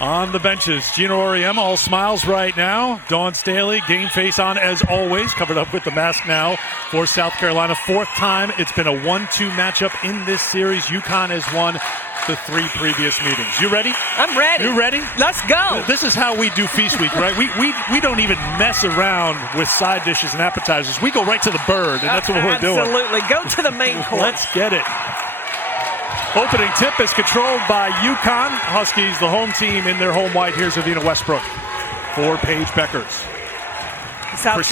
On the benches, Gino Auriemma, all smiles right now. Dawn Staley, game face on as always, covered up with the mask now for South Carolina. Fourth time it's been a 1-2 matchup in this series. UConn has won the 3 previous meetings. You ready? I'm ready. You ready? Let's go. This is how we do Feast Week, right? We don't even mess around with side dishes and appetizers. We go right to the bird, and that's what we're doing. Absolutely. Go to the main course. Let's get it. Opening tip is controlled by UConn. Huskies, the home team in their home white. Here's Avina Westbrook for Paige Beckers. South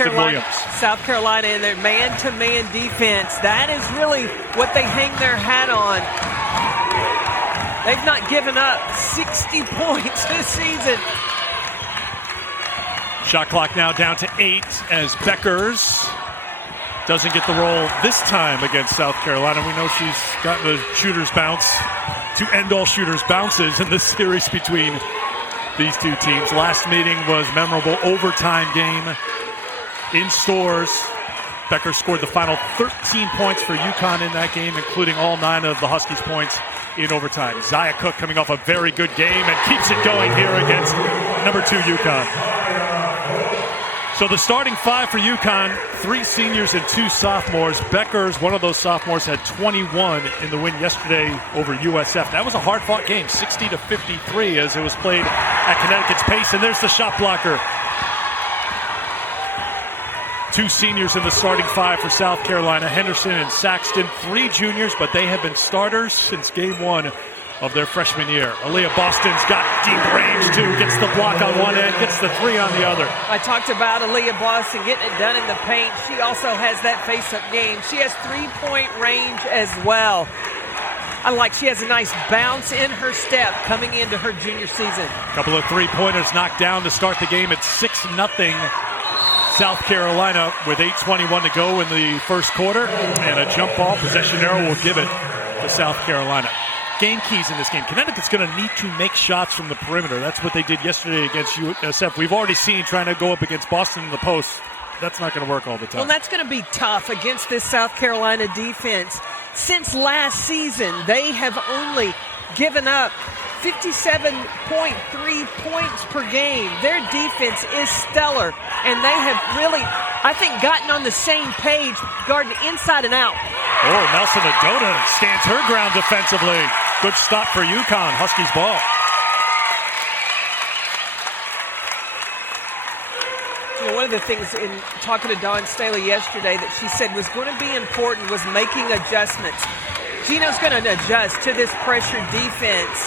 Carolina in their man-to-man defense. That is really what they hang their hat on. They've not given up 60 points this season. Shot clock now down to 8 as Beckers doesn't get the roll this time against South Carolina. We know she's got the shooter's bounce to end all shooters' bounces in this series between these two teams. Last meeting was memorable overtime game in Stores. Becker scored the final 13 points for UConn in that game, including all 9 of the Huskies' points in overtime. Zia Cook coming off a very good game and keeps it going here against number 2 UConn. So the starting 5 for UConn, 3 seniors and 2 sophomores. Beckers, one of those sophomores, had 21 in the win yesterday over USF. That was a hard-fought game, 60-53 as it was played at Connecticut's pace. And there's the shot blocker. 2 seniors in the starting 5 for South Carolina, Henderson and Saxton. 3 juniors, but they have been starters since game 1 of their freshman year. Aaliyah Boston's got deep range too, gets the block on one end, gets the 3 on the other. I talked about Aaliyah Boston getting it done in the paint. She also has that face-up game. She has 3-point range as well. She has a nice bounce in her step coming into her junior season. A couple of 3-pointers knocked down to start the game. It's 6-0 South Carolina with 8:21 to go in the first quarter. And a jump ball, possession arrow will give it to South Carolina. Game keys in this game. Connecticut's going to need to make shots from the perimeter. That's what they did yesterday against USF. We've already seen trying to go up against Boston in the post. That's not going to work all the time. Well, that's going to be tough against this South Carolina defense. Since last season, they have only given up 57.3 points per game. Their defense is stellar, and they have really, I think, gotten on the same page, guarding inside and out. Oh, Nelson Adota stands her ground defensively. Good stop for UConn. Huskies ball. You know, one of the things in talking to Dawn Staley yesterday that she said was going to be important was making adjustments. Gino's going to adjust to this pressure defense.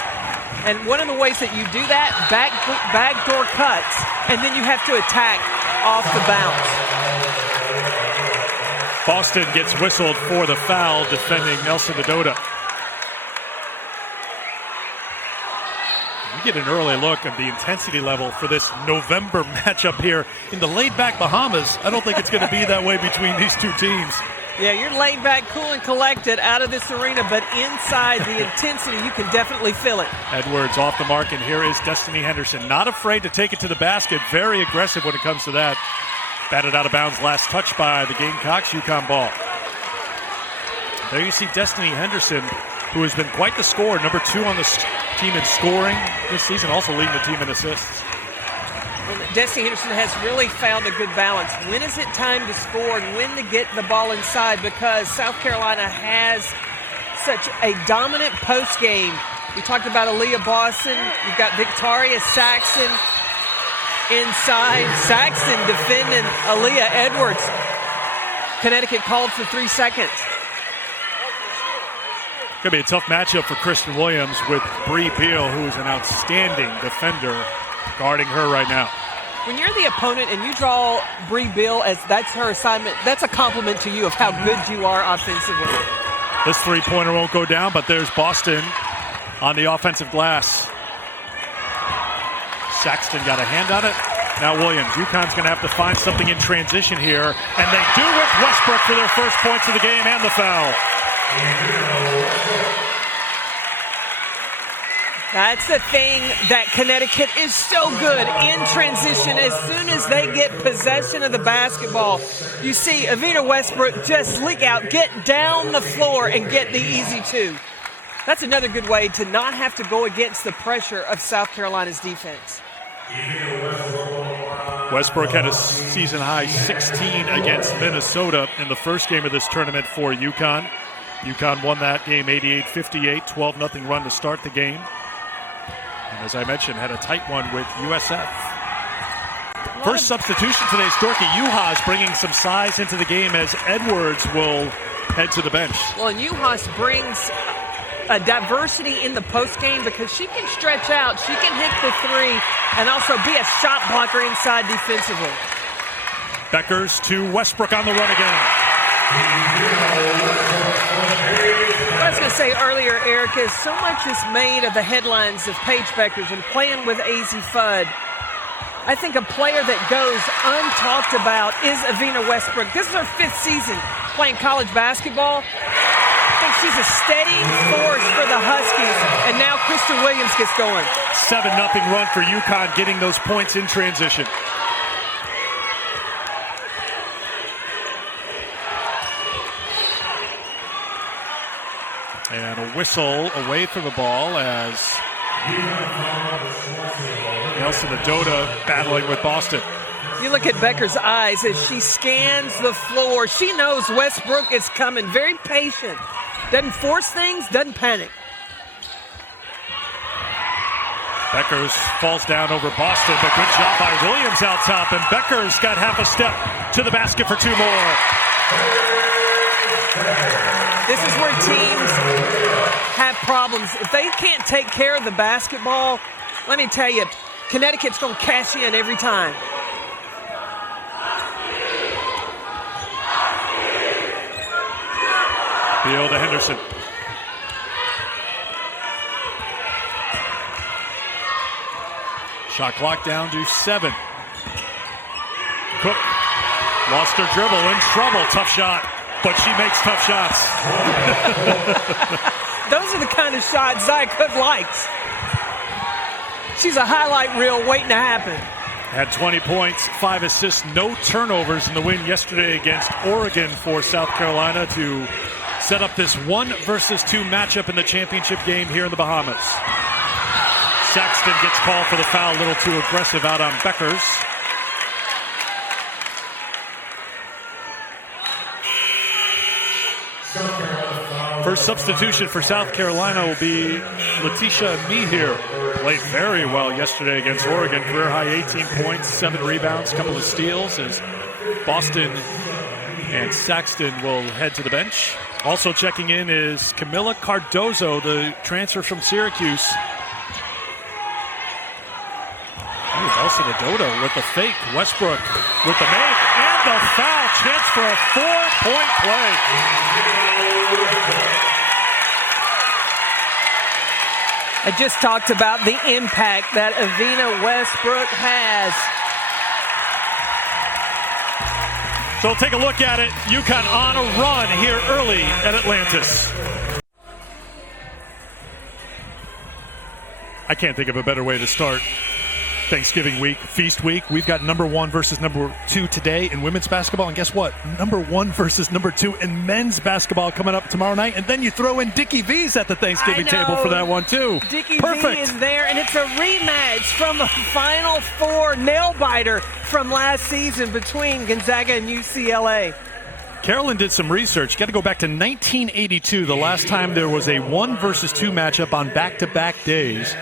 And one of the ways that you do that, backdoor cuts, and then you have to attack off the bounce. Boston gets whistled for the foul, defending Nelson Adota. You get an early look at the intensity level for this November matchup here in the laid-back Bahamas. I don't think it's going to be that way between these two teams. Yeah, you're laid back, cool and collected out of this arena, but inside the intensity, you can definitely feel it. Edwards off the mark, and here is Destiny Henderson. Not afraid to take it to the basket. Very aggressive when it comes to that. Batted out of bounds, last touch by the Gamecocks. UConn ball. There you see Destiny Henderson, who has been quite the scorer. Number 2 on the team in scoring this season, also leading the team in assists. Destiny Henderson has really found a good balance. When is it time to score and when to get the ball inside? Because South Carolina has such a dominant post game. We talked about Aaliyah Boston. You've got Victoria Saxton inside. Saxton defending Aaliyah Edwards. Connecticut called for 3 seconds. Going to be a tough matchup for Kristen Williams with Bree Beal, who's an outstanding defender, guarding her right now. When you're the opponent and you draw Bree Beal as that's her assignment, that's a compliment to you of how good you are offensively. This 3-pointer won't go down, but there's Boston on the offensive glass. Saxton got a hand on it. Now Williams. UConn's going to have to find something in transition here, and they do with Westbrook for their first points of the game and the foul. That's the thing that Connecticut is so good in transition. As soon as they get possession of the basketball, you see Avina Westbrook just leak out, get down the floor, and get the easy 2. That's another good way to not have to go against the pressure of South Carolina's defense. Westbrook had a season-high 16 against Minnesota in the first game of this tournament for UConn. UConn won that game 88-58, 12-0 run to start the game. And as I mentioned, had a tight one with USF. First substitution today, Storky Uhas bringing some size into the game as Edwards will head to the bench. Well, and Uhas brings a diversity in the postgame because she can stretch out, she can hit the three, and also be a shot blocker inside defensively. Beckers to Westbrook on the run again. What I was going to say earlier, Eric, is so much is made of the headlines of Paige Beckers and playing with AZ Fudd. I think a player that goes untalked about is Avina Westbrook. This is her 5th season playing college basketball. I think she's a steady force for the Huskies, and now Kristen Williams gets going. 7-0 run for UConn, getting those points in transition. And a whistle away from the ball as Nelson Adota battling with Boston. You look at Becker's eyes as she scans the floor. She knows Westbrook is coming. Very patient. Doesn't force things, doesn't panic. Beckers falls down over Boston, but good job by Williams out top. And Beckers got half a step to the basket for 2 more. This is where teams have problems. If they can't take care of the basketball, let me tell you, Connecticut's going to cash in every time. Beal to Henderson. Shot clock down to 7. Cook lost her dribble, in trouble. Tough shot, but she makes tough shots. Those are the kind of shots Zia Cook likes. She's a highlight reel waiting to happen. Had 20 points, 5 assists, no turnovers in the win yesterday against Oregon for South Carolina to set up this 1-versus-2 matchup in the championship game here in the Bahamas. Saxton gets called for the foul, a little too aggressive out on Beckers. First substitution for South Carolina will be Letitia Mihir. Played very well yesterday against Oregon. Career high 18 points, 7 rebounds, couple of steals as Boston and Saxton will head to the bench. Also checking in is Camila Cardozo, the transfer from Syracuse. Nelson Adota with the fake. Westbrook with the make and the foul. Chance for a 4-point play. I just talked about the impact that Avina Westbrook has. So we'll take a look at it. UConn on a run here early at Atlantis. I can't think of a better way to start Thanksgiving week, feast week. We've got number 1 versus number 2 today in women's basketball. And guess what? Number 1 versus number 2 in men's basketball coming up tomorrow night. And then you throw in Dickie V's at the Thanksgiving table for that one, too. Dickie V is there, and it's a rematch from a Final Four nail-biter from last season between Gonzaga and UCLA. Carolyn did some research. Got to go back to 1982, the last time there was a 1 versus 2 matchup on back-to-back days.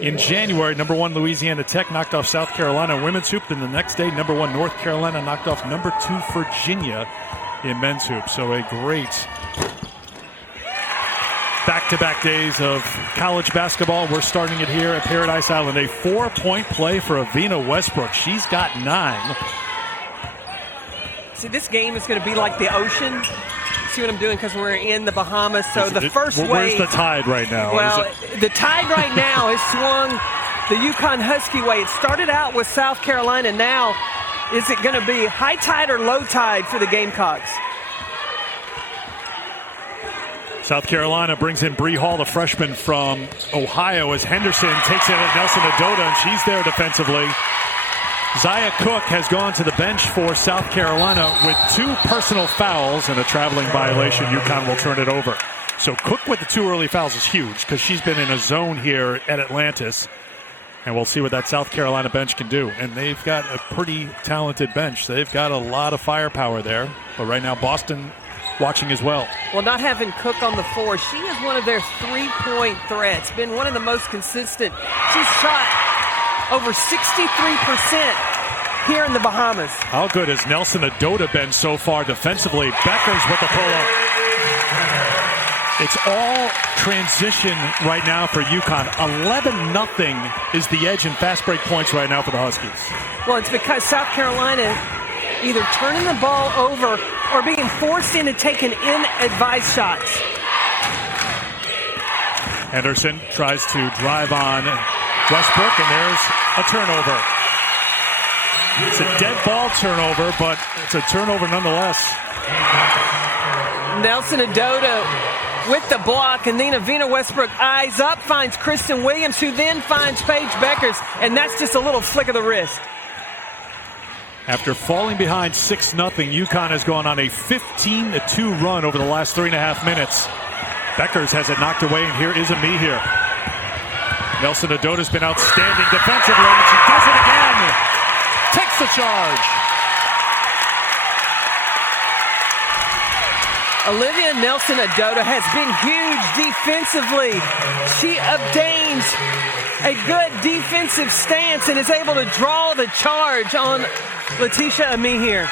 In January, number 1 Louisiana Tech knocked off South Carolina women's hoop. Then the next day, number 1 North Carolina knocked off number 2 Virginia in men's hoop. So a great back-to-back days of college basketball. We're starting it here at Paradise Island. A 4-point play for Avina Westbrook. She's got 9. See, this game is going to be like the ocean. See what I'm doing? Because we're in the Bahamas. So first wave. Where's the tide right now? Well, the tide right now has swung the UConn Husky way. It started out with South Carolina. Now, is it going to be high tide or low tide for the Gamecocks? South Carolina brings in Bree Hall, the freshman from Ohio, as Henderson takes it at Nelson Adota, and she's there defensively. Zia Cook has gone to the bench for South Carolina with 2 personal fouls and a traveling violation. UConn will turn it over. So Cook with the 2 early fouls is huge because she's been in a zone here at Atlantis. And we'll see what that South Carolina bench can do. And they've got a pretty talented bench. They've got a lot of firepower there. But right now, Boston watching as well. Well, not having Cook on the floor, she is one of their three-point threats. Been one of the most consistent. She's shot over 63% here in the Bahamas. How good has Nelson Adota been so far defensively? Beckers with the pull-up. It's all transition right now for UConn. 11-0 is the edge in fast break points right now for the Huskies. Well, it's because South Carolina either turning the ball over or being forced into taking ill-advised shots. Henderson tries to drive on Westbrook, and there's a turnover. It's a dead ball turnover, but it's a turnover nonetheless. Nelson Adota with the block, and then Avina Westbrook eyes up, finds Kristen Williams, who then finds Paige Beckers, and that's just a little flick of the wrist. After falling behind 6-0, UConn has gone on a 15-2 run over the last 3.5 minutes. Beckers has it knocked away, and here is Ami here. Nelson Adota's been outstanding defensively, and she does it again. Takes the charge. Olivia Nelson Adota has been huge defensively. She obtains a good defensive stance and is able to draw the charge on Letitia Ami here.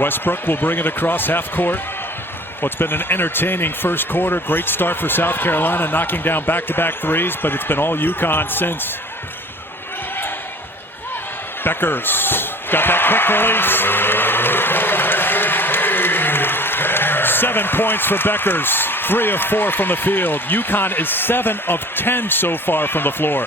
Westbrook will bring it across half court. What's been an entertaining first quarter. Great start for South Carolina, knocking down back-to-back threes, but it's been all UConn since. Beckers got that quick release. 7 points for Beckers, 3 of 4 from the field. UConn is 7 of 10 so far from the floor.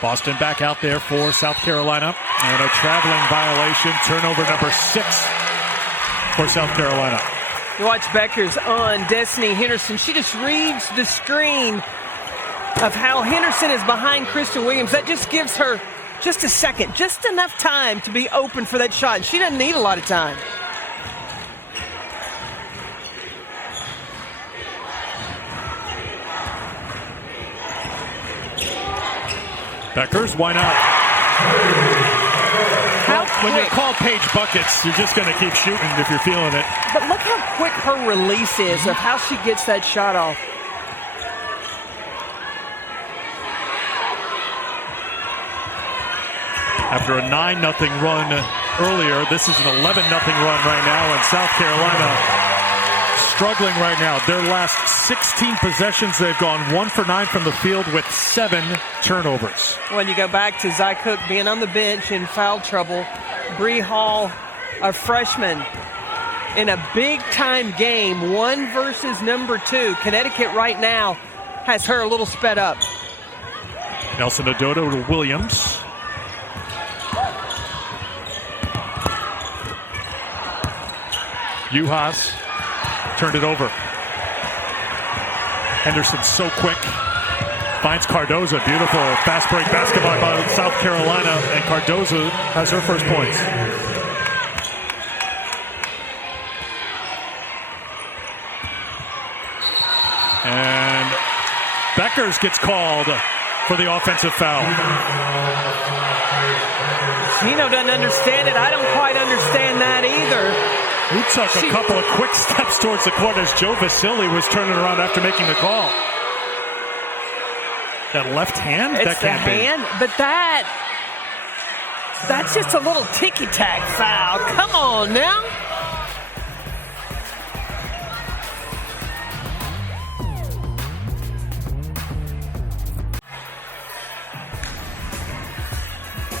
Boston back out there for South Carolina. And a traveling violation, turnover number 6 for South Carolina. You watch Beckers on Destiny Henderson. She just reads the screen of how Henderson is behind Kristen Williams. That just gives her just a second, just enough time to be open for that shot. She doesn't need a lot of time. Beckers, why not? When you call Paige buckets, you're just going to keep shooting if you're feeling it. But look how quick her release is of how she gets that shot off. After a 9-0 run earlier, this is an 11-0 run right now, and South Carolina struggling right now. Their last 16 possessions, they've gone 1 for 9 from the field with 7 turnovers. When you go back to Zy Cook being on the bench in foul trouble, Bree Hall, a freshman, in a big-time game, 1 versus number 2. Connecticut right now has her a little sped up. Nelson Adota to Williams. Juhas turned it over. Henderson so quick. Finds Cardoza. Beautiful fast break basketball by South Carolina. And Cardoza has her first points. And Beckers gets called for the offensive foul. Gino doesn't understand it. I don't quite understand that either. Who took a couple of quick steps towards the court as Joe Vasili was turning around after making the call. That left hand? It's that can't the hand, but that's just a little ticky-tack foul. Come on now.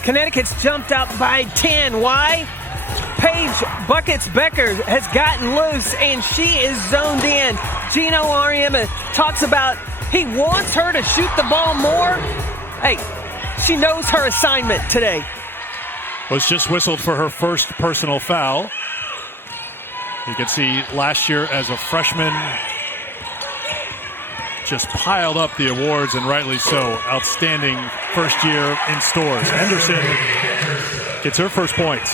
Connecticut's jumped up by 10. Why? Paige Buckets Becker has gotten loose, and she is zoned in. Gino Ariema talks about he wants her to shoot the ball more. Hey, she knows her assignment today. Was just whistled for her first personal foul. You can see last year as a freshman, just piled up the awards, and rightly so. Outstanding first year in stores. Henderson gets her first points.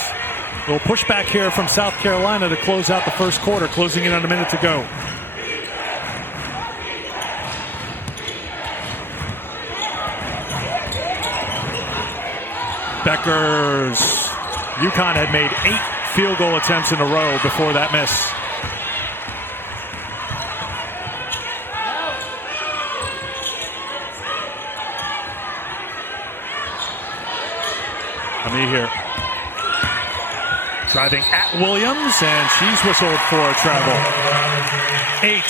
A little pushback here from South Carolina to close out the first quarter, closing in on a minute to go. Beckers. UConn had made 8 field goal attempts in a row before that miss. Here. Driving at Williams, and she's whistled for a travel. 8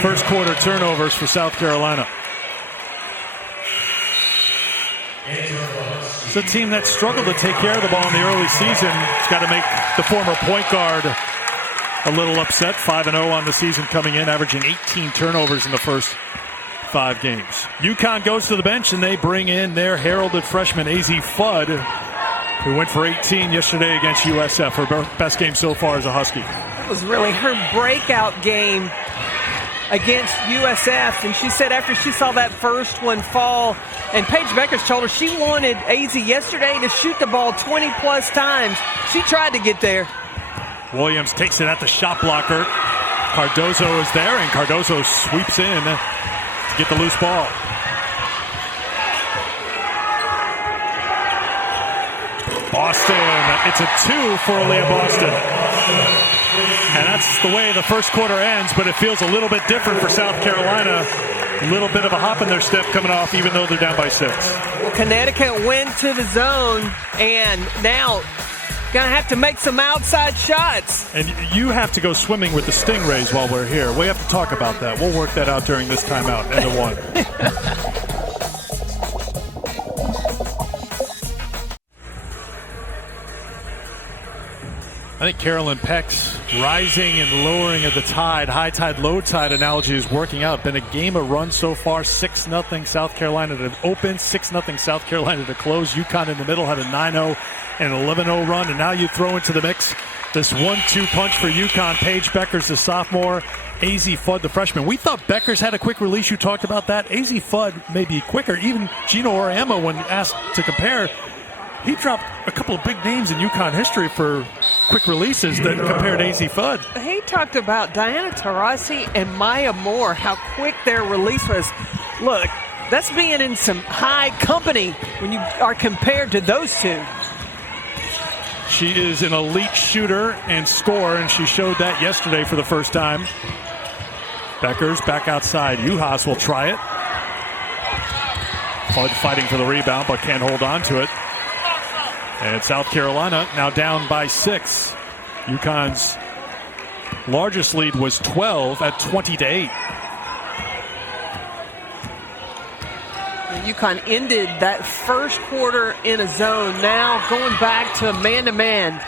first quarter turnovers for South Carolina. It's a team that struggled to take care of the ball in the early season. It's got to make the former point guard a little upset. 5-0 on the season coming in, averaging 18 turnovers in the first 5 games. UConn goes to the bench, and they bring in their heralded freshman, AZ Fudd, who went for 18 yesterday against USF. Her best game so far as a Husky. It was really her breakout game against USF, and she said after she saw that first one fall, and Paige Beckers told her she wanted AZ yesterday to shoot the ball 20-plus times. She tried to get there. Williams takes it at the shot blocker. Cardozo is there, and Cardozo sweeps in to get the loose ball. Boston, it's a 2 for Aaliyah Boston. And that's the way the first quarter ends, but it feels a little bit different for South Carolina. A little bit of a hop in their step coming off, even though they're down by 6. Well, Connecticut went to the zone, and now going to have to make some outside shots. And you have to go swimming with the Stingrays while we're here. We have to talk about that. We'll work that out during this timeout. End of 1. I think Carolyn Peck's rising and lowering of the tide, high tide, low tide analogy is working out. Been a game of runs so far, 6-0 South Carolina to open, 6-0 South Carolina to close. UConn in the middle had a 9-0 and 11-0 run, and now you throw into the mix this 1-2 punch for UConn. Paige Beckers, the sophomore, AZ Fudd, the freshman. We thought Beckers had a quick release. You talked about that. AZ Fudd may be quicker. Even Gino Oriema, when asked to compare, he dropped a couple of big names in UConn history for quick releases that compared AZ Fudd. He talked about Diana Taurasi and Maya Moore, how quick their release was. Look, that's being in some high company when you are compared to those two. She is an elite shooter and scorer, and she showed that yesterday for the first time. Beckers back outside. Uhas will try it. Fudd fighting for the rebound, but can't hold on to it. And South Carolina now down by 6. UConn's largest lead was 12 at 20-8. UConn ended that first quarter in a zone, now going back to man-to-man.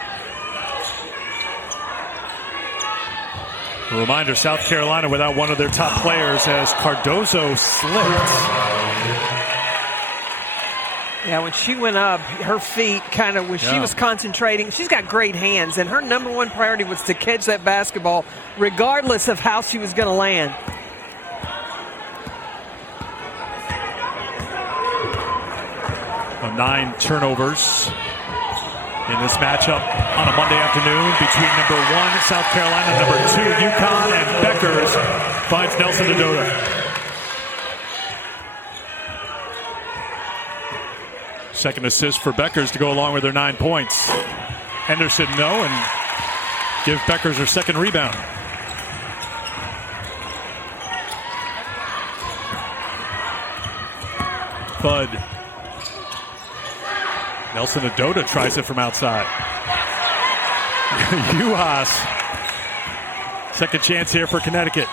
A reminder, South Carolina without one of their top players as Cardozo slipped. Yeah, when she went up, her feet kind of, when she was concentrating, she's got great hands, and her number one priority was to catch that basketball, regardless of how she was going to land. Well, 9 turnovers in this matchup on a Monday afternoon between number 1, South Carolina, number 2, UConn, and Beckers finds Nelson Adota. Second assist for Beckers to go along with her 9 points. Henderson, no, and give Beckers her second rebound. Fudd. Nelson Adota tries it from outside. Uhas. Second chance here for Connecticut.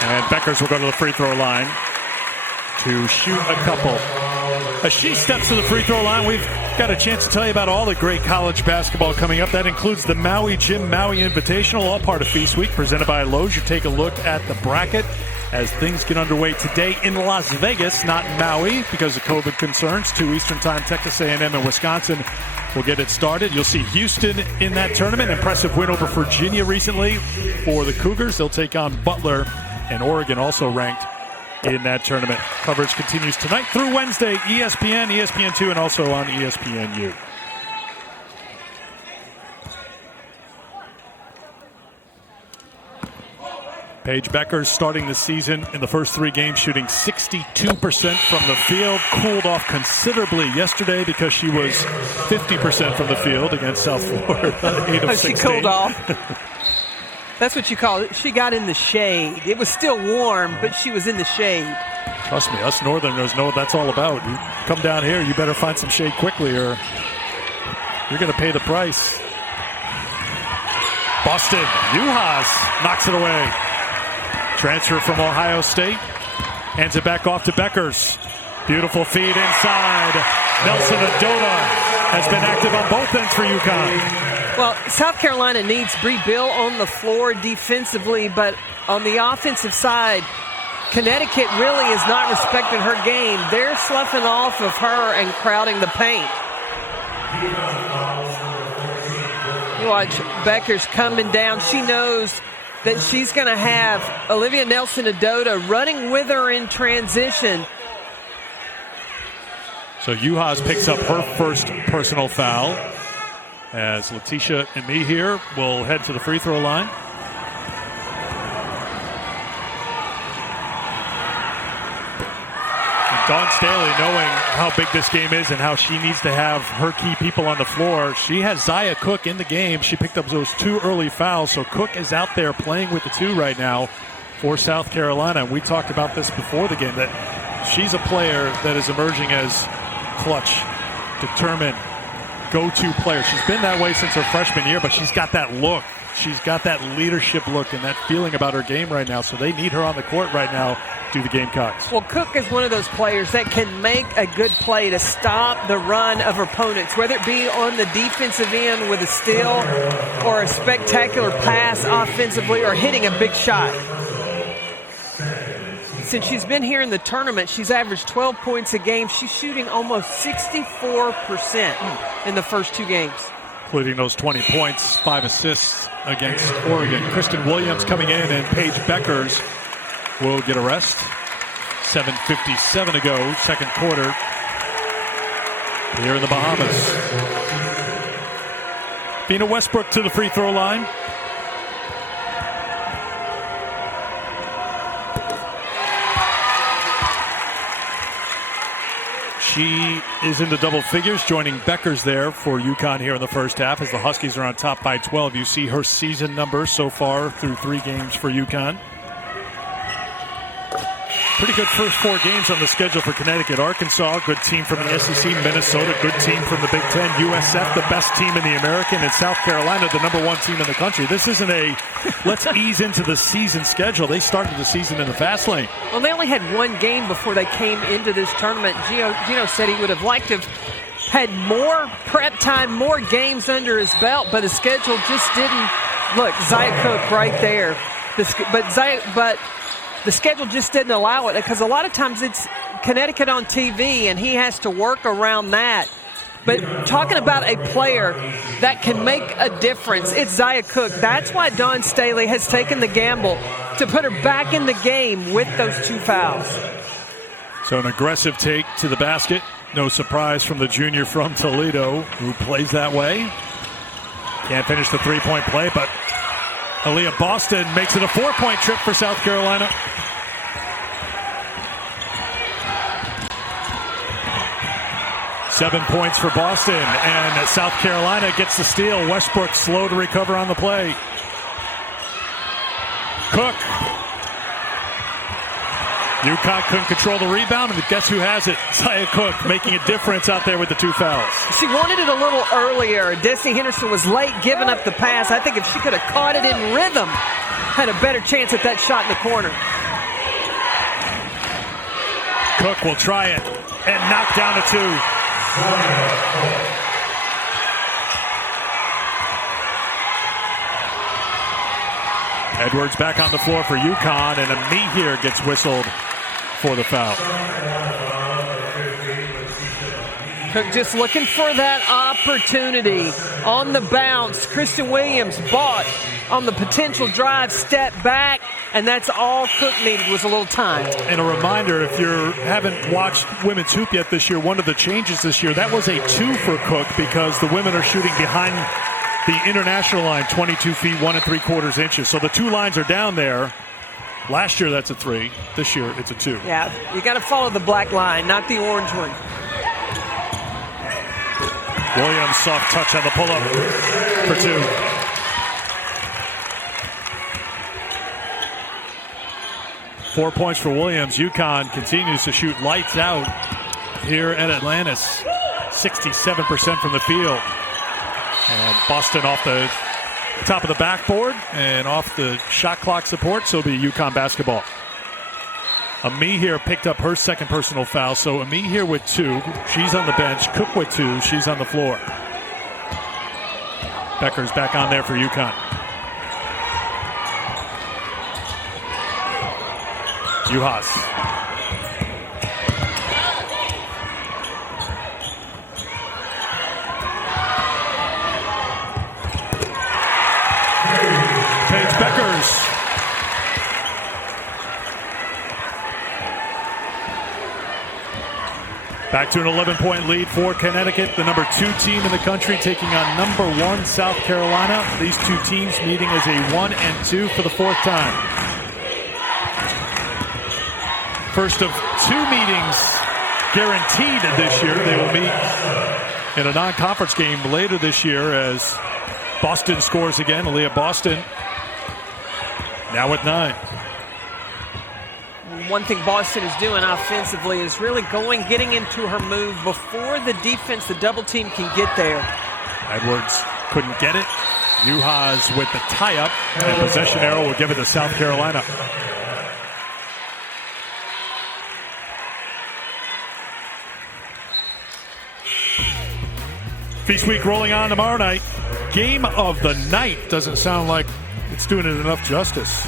And Beckers will go to the free throw line to shoot a couple. As she steps to the free throw line, we've got a chance to tell you about all the great college basketball coming up. That includes the Maui Jim Maui Invitational, all part of Feast Week, presented by Lowe's. You take a look at the bracket as things get underway today in Las Vegas, not Maui, because of COVID concerns. 2 Eastern Time, Texas A&M and Wisconsin will get it started. You'll see Houston in that tournament. Impressive win over Virginia recently for the Cougars. They'll take on Butler and Oregon also ranked in that tournament. Coverage continues tonight through Wednesday, ESPN, ESPN2, and also on ESPNU. Paige Bueckers starting the season in the first 3 games shooting 62% from the field. Cooled off considerably yesterday because she was 50% from the field against South Florida. 8 of 16. She cooled off. That's what you call it. She got in the shade. It was still warm, but she was in the shade. Trust me, us Northerners know what that's all about. You come down here, you better find some shade quickly or you're going to pay the price. Boston, Juhas knocks it away. Transfer from Ohio State. Hands it back off to Bueckers. Beautiful feed inside. Nelson Adota has been active on both ends for UConn. Well, South Carolina needs Bree Bill on the floor defensively, but on the offensive side, Connecticut really is not respecting her game. They're sloughing off of her and crowding the paint. You watch Bueckers coming down. She knows that she's going to have Olivia Nelson-Adota running with her in transition. So Juhas picks up her first personal foul as Letitia and me here will head to the free throw line. Dawn Staley, knowing how big this game is and how she needs to have her key people on the floor, she has Zia Cook in the game. She picked up those 2 early fouls, so Cook is out there playing with the 2 right now for South Carolina. We talked about this before the game, that she's a player that is emerging as clutch, determined, go-to player. She's been that way since her freshman year, but she's got that look. She's got that leadership look and that feeling about her game right now, so they need her on the court right now to the Gamecocks. Well, Cook is one of those players that can make a good play to stop the run of opponents, whether it be on the defensive end with a steal or a spectacular pass offensively or hitting a big shot. Since she's been here in the tournament, she's averaged 12 points a game. She's shooting almost 64% in the first 2 games. Including those 20 points, 5 assists against Oregon. Kristen Williams coming in and Paige Bueckers will get a rest. 7:57 to go, second quarter here in the Bahamas. Vina Westbrook to the free throw line. She is into double figures, joining Bueckers there for UConn here in the first half as the Huskies are on top by 12. You see her season numbers so far through 3 games for UConn. Pretty good first 4 games on the schedule for Connecticut. Arkansas, good team from the SEC. Minnesota, good team from the Big Ten. USF, the best team in the American. And South Carolina, the #1 team in the country. This isn't a let's ease into the season schedule. They started the season in the fast lane. Well, they only had 1 game before they came into this tournament. Gino said he would have liked to have had more prep time, more games under his belt, but the schedule just didn't. Look, Zia Cook right there. But the schedule just didn't allow it because a lot of times it's Connecticut on TV and he has to work around that. But talking about a player that can make a difference, it's Zia Cook. That's why Dawn Staley has taken the gamble to put her back in the game with those 2 fouls. So an aggressive take to the basket. No surprise from the junior from Toledo who plays that way. Can't finish the 3-point play, but Aaliyah Boston makes it a 4-point trip for South Carolina. Seven points for Boston, and South Carolina gets the steal. Westbrook slow to recover on the play. Cook. UConn couldn't control the rebound, and guess who has it? Zia Cook making a difference out there with the 2 fouls. She wanted it a little earlier. Desi Henderson was late giving up the pass. I think if she could have caught it in rhythm, had a better chance at that shot in the corner. Cook will try it and knock down a 2. Edwards back on the floor for UConn, and a knee here gets whistled for the foul. Cook just looking for that opportunity on the bounce. Kristen Williams bought on the potential drive, step back, and that's all Cook needed was a little time. And a reminder, if you haven't watched women's hoop yet this year, one of the changes this year, that was a 2 for Cook because the women are shooting behind the international line, 22 feet, 1 3/4 inches. So the 2 lines are down there. Last year, that's a 3. This year, it's a 2. Yeah, you got to follow the black line, not the orange one. Williams, soft touch on the pull-up for 2. Four points for Williams. UConn continues to shoot lights out here at Atlantis. 67% from the field. And Boston off the top of the backboard and off the shot clock support, so it'll be UConn basketball. Ami here picked up her second personal foul, so Ami here with 2. She's on the bench. Cook with 2. She's on the floor. Becker's back on there for UConn. Juhas. Paige Beckers. Back to an 11-point lead for Connecticut, the number 2 team in the country, taking on number 1 South Carolina. These 2 teams meeting as a 1 and 2 for the 4th time. First of 2 meetings guaranteed this year. They will meet in a non-conference game later this year as Boston scores again. Aaliyah Boston now with 9. One thing Boston is doing offensively is really getting into her move before the defense, the double team, can get there. Edwards couldn't get it. Juhas with the tie-up, and possession arrow will give it to South Carolina. Feast week rolling on tomorrow night. Game of the night doesn't sound like it's doing it enough justice.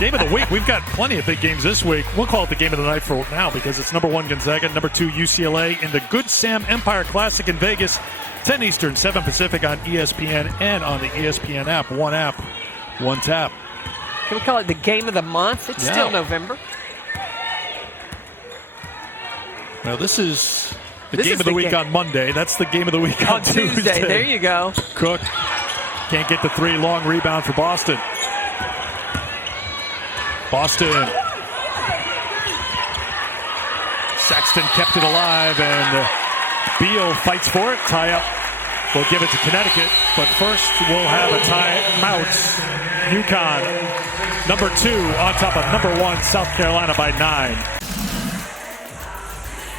Game of the week, we've got plenty of big games this week. We'll call it the game of the night for now because it's number 1 Gonzaga, number 2 UCLA in the Good Sam Empire Classic in Vegas, 10 Eastern, 7 Pacific on ESPN and on the ESPN app. One app, one tap. Can we call it the game of the month? It's still November. Well, this is the game of the week on Monday. That's the game of the week on Tuesday. There you go. Cook can't get the 3. Long rebound for Boston. Boston. Sexton kept it alive, and Beal fights for it. Tie up. We'll give it to Connecticut, but first we'll have a timeout. UConn, number 2 on top of number 1 South Carolina by 9.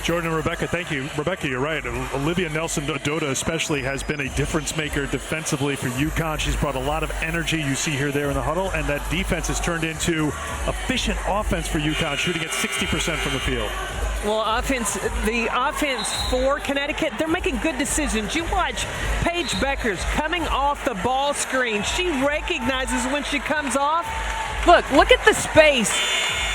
Jordan and Rebecca, thank you. Rebecca, you're right. Olivia Nelson-Dota especially has been a difference maker defensively for UConn. She's brought a lot of energy. You see her there in the huddle, and that defense has turned into efficient offense for UConn, shooting at 60% from the field. Well, the offense for Connecticut, they're making good decisions. You watch Paige Beckers coming off the ball screen. She recognizes when she comes off. Look at the space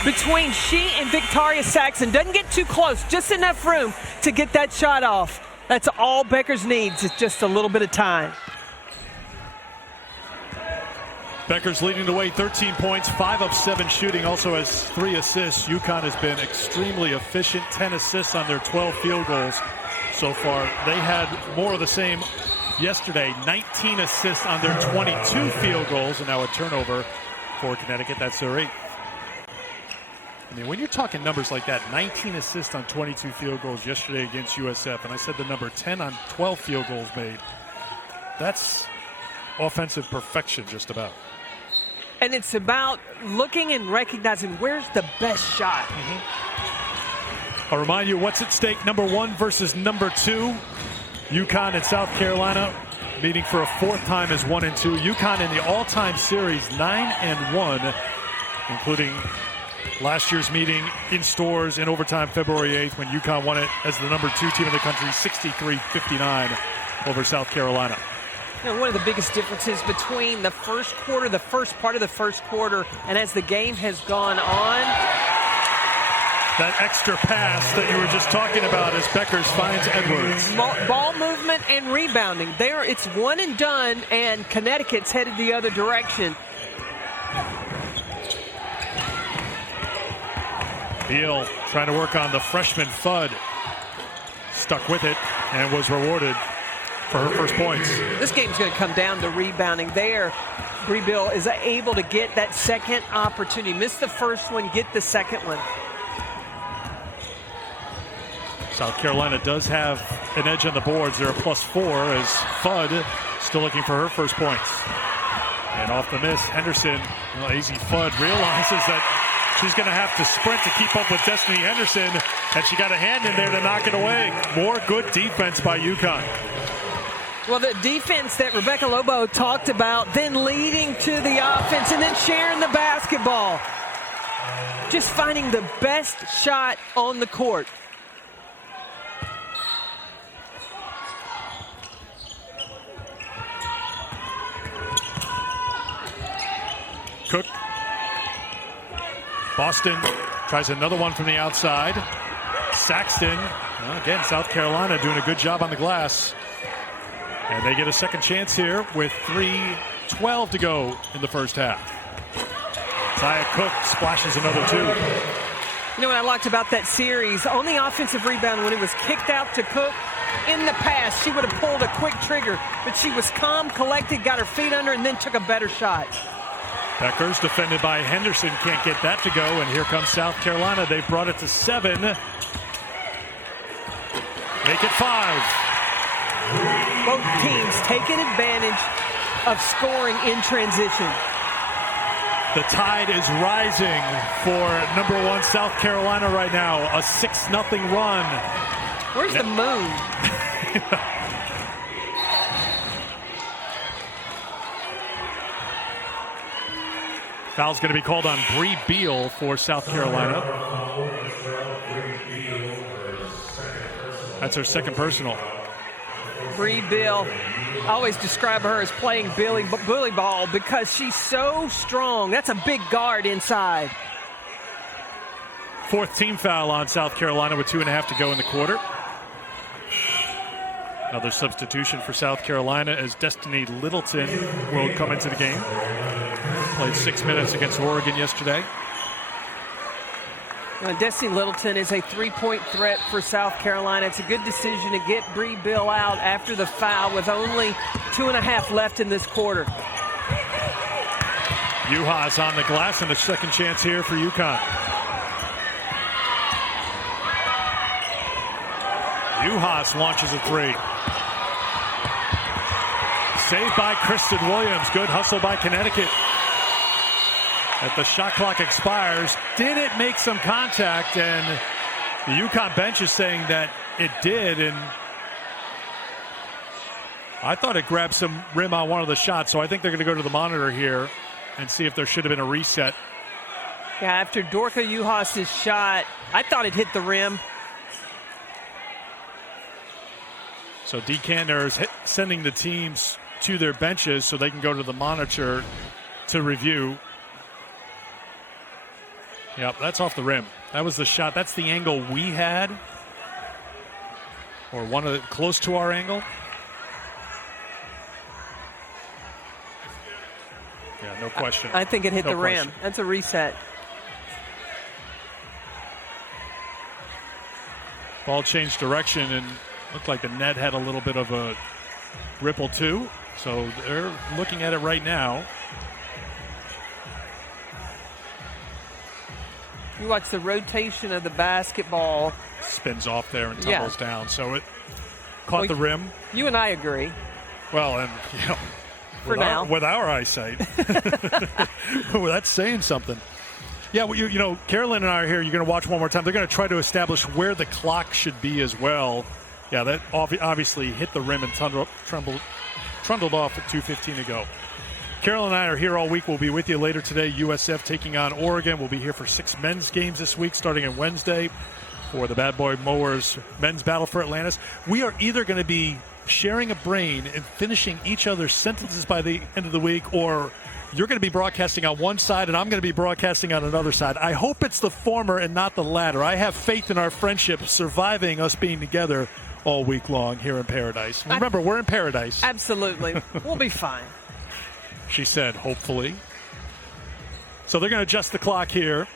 between she and Victoria Saxon. Doesn't get too close, just enough room to get that shot off. That's all Beckers needs, is just a little bit of time. Beckers leading the way, 13 points, 5 of 7 shooting, also has 3 assists. UConn has been extremely efficient, 10 assists on their 12 field goals so far. They had more of the same yesterday, 19 assists on their 22 field goals, and now a turnover for Connecticut. That's their 8th. I mean, when you're talking numbers like that, 19 assists on 22 field goals yesterday against USF, and I said the number 10 on 12 field goals made, that's offensive perfection just about. And it's about looking and recognizing where's the best shot. I'll remind you what's at stake. Number 1 versus number 2. UConn and South Carolina meeting for a 4th time as 1 and 2. UConn in the all-time series 9-1, including last year's meeting in stores in overtime February 8th when UConn won it as the number 2 team in the country, 63-59 over South Carolina. You know, one of the biggest differences between the first quarter, the first part of the first quarter, and as the game has gone on, That extra pass that you were just talking about as Beckers finds Edwards. Ball movement and rebounding. It's one and done, and Connecticut's headed the other direction. Beal trying to work on the freshman Fudd. Stuck with it and was rewarded for her first points. This game's going to come down to rebounding there. Bree Beal is able to get that second opportunity. Missed the first one, get the second one. South Carolina does have an edge on the boards. They're a +4 as Fudd still looking for her first points. And off the miss, Henderson, AZ Fudd realizes that she's going to have to sprint to keep up with Destiny Henderson, and she got a hand in there to knock it away. More good defense by UConn. Well, the defense that Rebecca Lobo talked about, then leading to the offense and then sharing the basketball. Just finding the best shot on the court. Cook. Boston tries another one from the outside. Saxton, again, South Carolina doing a good job on the glass. And they get a second chance here with 3:12 to go in the first half. Taya Cook splashes another two. You know what I liked about that series? On the offensive rebound, when it was kicked out to Cook, in the past, she would have pulled a quick trigger, but she was calm, collected, got her feet under, and then took a better shot. Beckers defended by Henderson, can't get that to go, and here comes South Carolina. They've brought it to 7. Make it 5. Both teams taking advantage of scoring in transition. The tide is rising for number 1 South Carolina right now. A 6-0 run. Where's the moon? Foul's going to be called on Bree Beal for South Carolina. That's her second personal. Bree Beal, I always describe her as playing bully ball because she's so strong. That's a big guard inside. 4th team foul on South Carolina with 2.5 to go in the quarter. Another substitution for South Carolina as Destiny Littleton will come into the game. Played 6 minutes against Oregon yesterday. Destiny Littleton is a 3-point threat for South Carolina. It's a good decision to get Bree Beal out after the foul with only 2.5 left in this quarter. Juhas on the glass and a second chance here for UConn. Juhas launches a 3. Saved by Kristen Williams. Good hustle by Connecticut. As the shot clock expires, did it make some contact? And the UConn bench is saying that it did. And I thought it grabbed some rim on one of the shots. So I think they're going to go to the monitor here and see if there should have been a reset. Yeah, after Dorka Juhas' shot, I thought it hit the rim. So Decanter is sending the teams to their benches so they can go to the monitor to review. Yep, that's off the rim. That was the shot. That's the angle we had, or one of the close to our angle. Yeah, no question. I think it hit no the question. rim. That's a reset. Ball changed direction and looked like the net had a little bit of a ripple too. So they're looking at it right now. You watch the rotation of the basketball. Spins off there and tumbles down. So it caught the rim. You and I agree. Well, and for now, with our eyesight, well, that's saying something. Yeah, well, Carolyn and I are here. You're going to watch one more time. They're going to try to establish where the clock should be as well. Yeah, that obviously hit the rim and trundled off with 2:15 to go. Carolyn and I are here all week. We'll be with you later today. USF taking on Oregon. We'll be here for 6 men's games this week, starting on Wednesday for the Bad Boy Mowers men's battle for Atlantis. We are either going to be sharing a brain and finishing each other's sentences by the end of the week, or you're going to be broadcasting on one side and I'm going to be broadcasting on another side. I hope it's the former and not the latter. I have faith in our friendship surviving us being together all week long here in paradise. Remember, we're in paradise. Absolutely. We'll be fine. She said, hopefully. So they're going to adjust the clock here.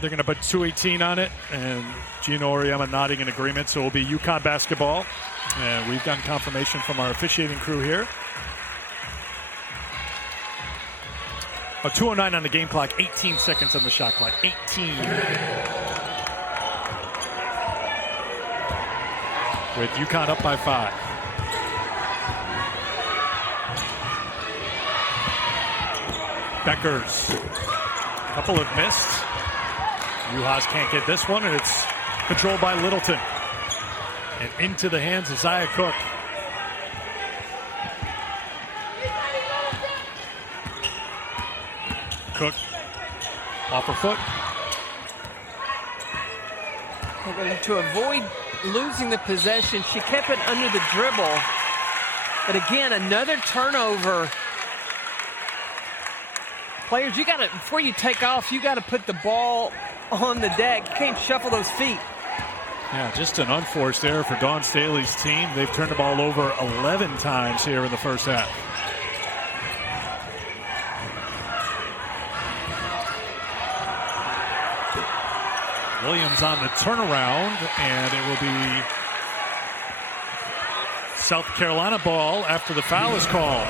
They're going to put 2:18 on it, and Gino Oriema nodding in agreement. So it will be UConn basketball. And we've gotten confirmation from our officiating crew here. 2:09 on the game clock, 18 seconds on the shot clock. 18. With UConn up by 5. Beckers. A couple have missed. Juhas can't get this one, and it's controlled by Littleton. And into the hands of Zia Cook. Cook off her foot. To avoid losing the possession, she kept it under the dribble. But again, another turnover. Players, you got to, before you take off, you got to put the ball on the deck. You can't shuffle those feet. Yeah, just an unforced error for Dawn Staley's team. They've turned the ball over 11 times here in the first half. Williams on the turnaround, and it will be South Carolina ball after the foul is called.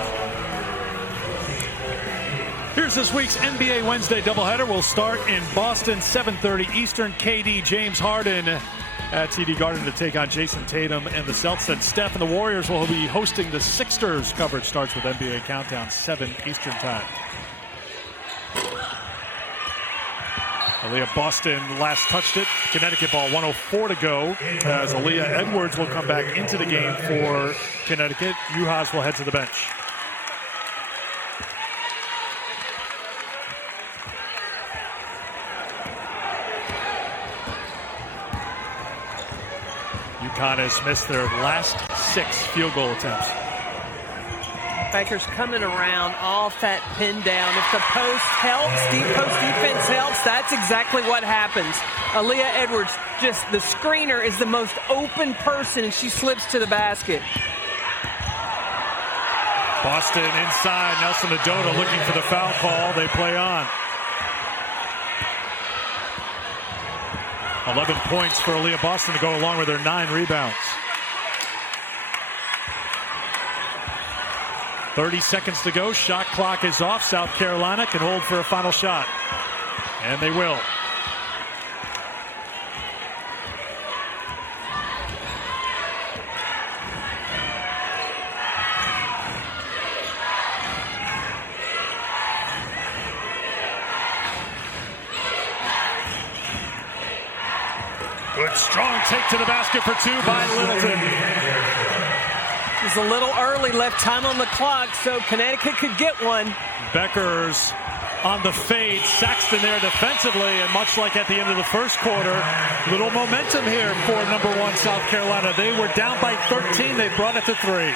Here's this week's NBA Wednesday doubleheader. We'll start in Boston, 7:30 Eastern. KD, James Harden at TD Garden to take on Jason Tatum and the Celtics. And Steph and the Warriors will be hosting the Sixers. Coverage starts with NBA Countdown, 7 Eastern time. Aaliyah Boston last touched it. Connecticut ball, 1:04 to go. As Aaliyah Edwards will come back into the game for Connecticut. Juhas will head to the bench. UConn has missed their last 6 field goal attempts. Beckers coming around off that pin down. If the post helps, deep post defense helps, that's exactly what happens. Aaliyah Edwards, just the screener, is the most open person, and she slips to the basket. Boston inside. Nelson Adota looking for the foul call. They play on. 11 points for Aaliyah Boston to go along with her 9 rebounds. 30 seconds to go. Shot clock is off. South Carolina can hold for a final shot. And they will. Good strong take to the basket for 2 by Littleton. It was a little early, left time on the clock, so Connecticut could get one. Beckers on the fade. Saxton there defensively, and much like at the end of the first quarter, little momentum here for number 1 South Carolina. They were down by 13. They brought it to 3.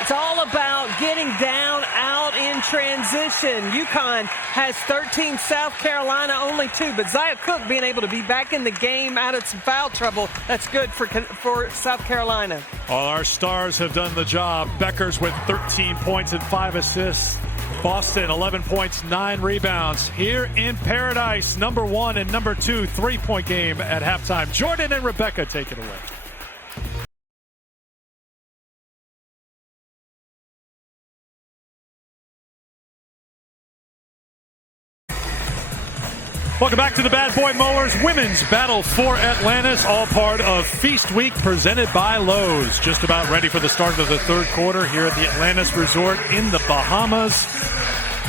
It's all about getting down, out in transition. UConn has 13, South Carolina only 2. But Zia Cook being able to be back in the game out of some foul trouble, that's good for South Carolina. All our stars have done the job. Beckers with 13 points and 5 assists. Boston, 11 points, 9 rebounds. Here in paradise, number 1 and number 2 3-point game at halftime. Jordan and Rebecca take it away. Welcome back to the Bad Boy Mowers Women's Battle for Atlantis, all part of Feast Week presented by Lowe's. Just about ready for the start of the third quarter here at the Atlantis Resort in the Bahamas.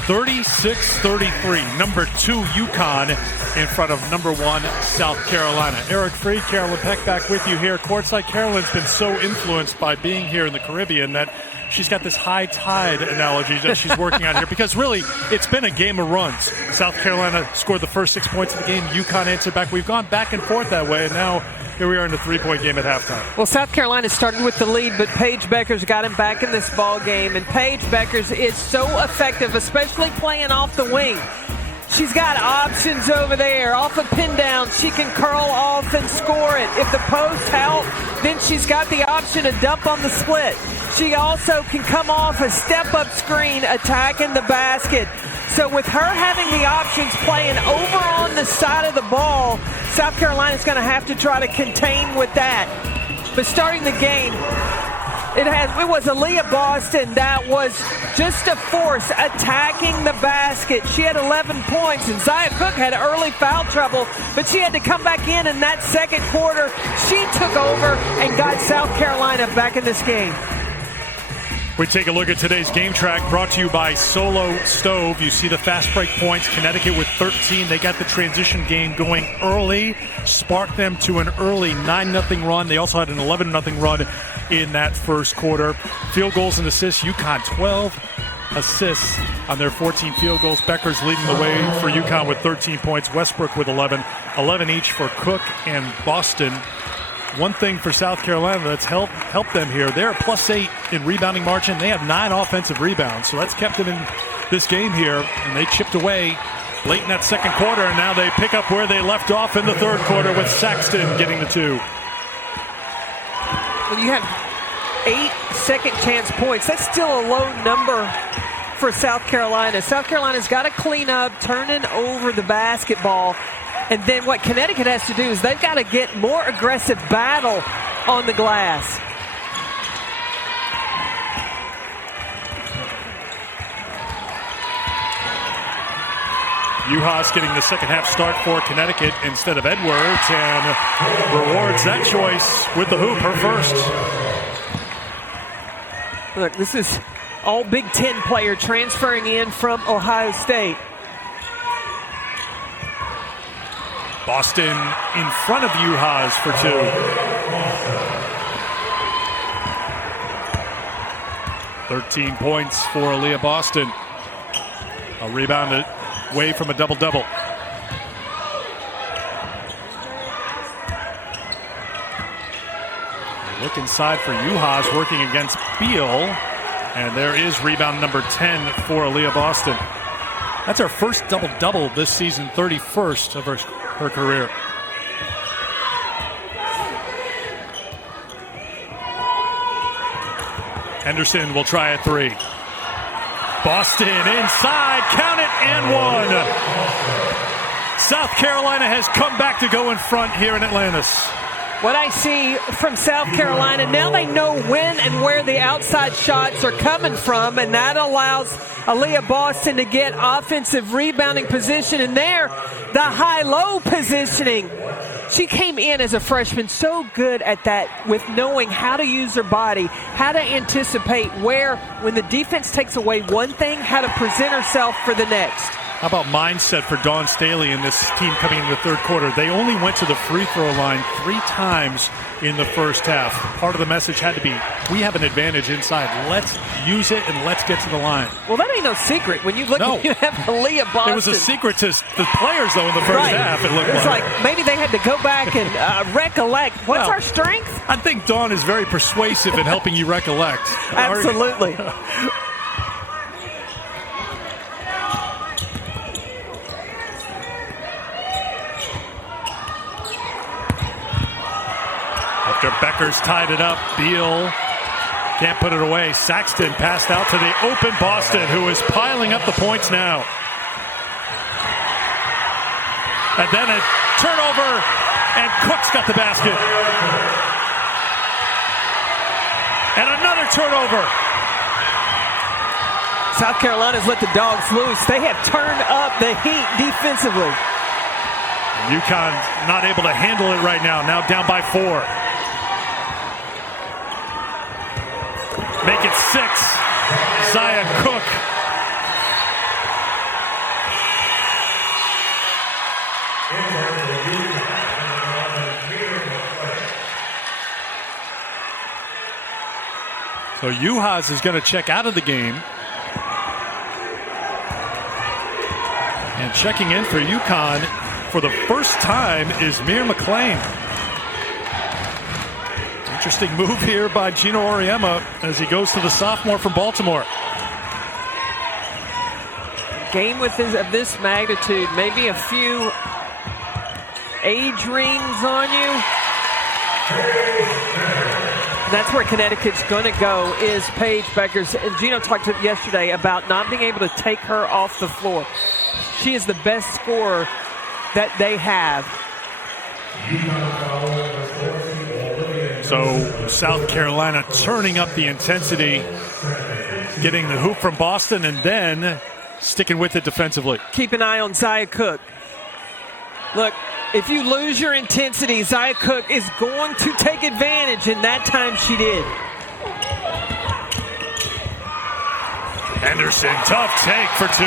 36-33, number 2 UConn in front of number 1 South Carolina. Eric Freed, Carolyn Peck back with you here. Courtside. Carolyn's been so influenced by being here in the Caribbean that she's got this high tide analogy that she's working on here because really it's been a game of runs. South Carolina scored the first 6 points of the game. UConn answered back. We've gone back and forth that way, and now here we are in the 3-point game at halftime. Well, South Carolina started with the lead, but Paige Beckers got him back in this ball game, and Paige Beckers is so effective, especially playing off the wing. She's got options over there. Off a pin down, she can curl off and score it. If the posts help, then she's got the option to dump on the split. She also can come off a step-up screen, attacking the basket. So with her having the options playing over on the side of the ball, South Carolina's going to have to try to contain with that. But starting the game, it was Aaliyah Boston that was just a force attacking the basket. She had 11 points, and Zia Cook had early foul trouble, but she had to come back in that second quarter. She took over and got South Carolina back in this game. We take a look at today's game track brought to you by Solo Stove. You see the fast break points. Connecticut with 13. They got the transition game going early, sparked them to an early 9-0 run. They also had an 11-0 run in that first quarter. Field goals and assists. UConn 12 assists on their 14 field goals. Beckers leading the way for UConn with 13 points. Westbrook with 11 each for Cook and Boston. One thing for South Carolina that's helped them here, they're at +8 in rebounding margin. They have 9 offensive rebounds, so that's kept them in this game here, and they chipped away late in that second quarter, and now they pick up where they left off in the third quarter with Saxton getting the 2. When you have 8 second chance points, that's still a low number for South Carolina. South Carolina's got to clean up, turning over the basketball. And then what Connecticut has to do is they've got to get more aggressive battle on the glass. Juhas getting the second half start for Connecticut instead of Edwards, and rewards that choice with the hoop, her first. Look, this is all Big Ten player transferring in from Ohio State. Boston in front of Juhas for 2. "13 points for Aaliyah Boston. A rebound away from a double-double. Look inside for Juhas working against Beal. And there is rebound number 10 for Aaliyah Boston. That's her first double-double this season, 31st of her career. Henderson will try a 3. Boston inside, count it, and 1. South Carolina has come back to go in front here in Atlantis. What I see from South Carolina, now they know when and where the outside shots are coming from, and that allows Aaliyah Boston to get offensive rebounding position. And there, the high-low positioning. She came in as a freshman so good at that with knowing how to use her body, how to anticipate where, when the defense takes away one thing, how to present herself for the next. How about mindset for Dawn Staley and this team coming in the third quarter? They only went to the free throw line 3 times in the first half. Part of the message had to be, we have an advantage inside. Let's use it and let's get to the line. Well, that ain't no secret. When you look at you have Aaliyah Boston. It was a secret to the players, though, in the first half. It looked like maybe they had to go back and recollect. What's our strength? I think Dawn is very persuasive in helping you recollect. Absolutely. After Beckers tied it up, Beal can't put it away. Saxton passed out to the open Boston, who is piling up the points now. And then a turnover, and Cook's got the basket. And another turnover. South Carolina's let the dogs loose. They have turned up the heat defensively. UConn not able to handle it right now. Now down by 4. Make it 6. Zia Cook. So Juhas is going to check out of the game. And checking in for UConn for the first time is Mir McLean. Interesting move here by Gino Auriemma as he goes to the sophomore from Baltimore. Game of this magnitude, maybe a few age rings on you. And that's where Connecticut's going to go, is Paige Bueckers. And Gino talked yesterday about not being able to take her off the floor. She is the best scorer that they have. So South Carolina turning up the intensity, getting the hoop from Boston, and then sticking with it defensively. Keep an eye on Zia Cook. Look, if you lose your intensity, Zia Cook is going to take advantage, and that time she did. Henderson, tough take for two.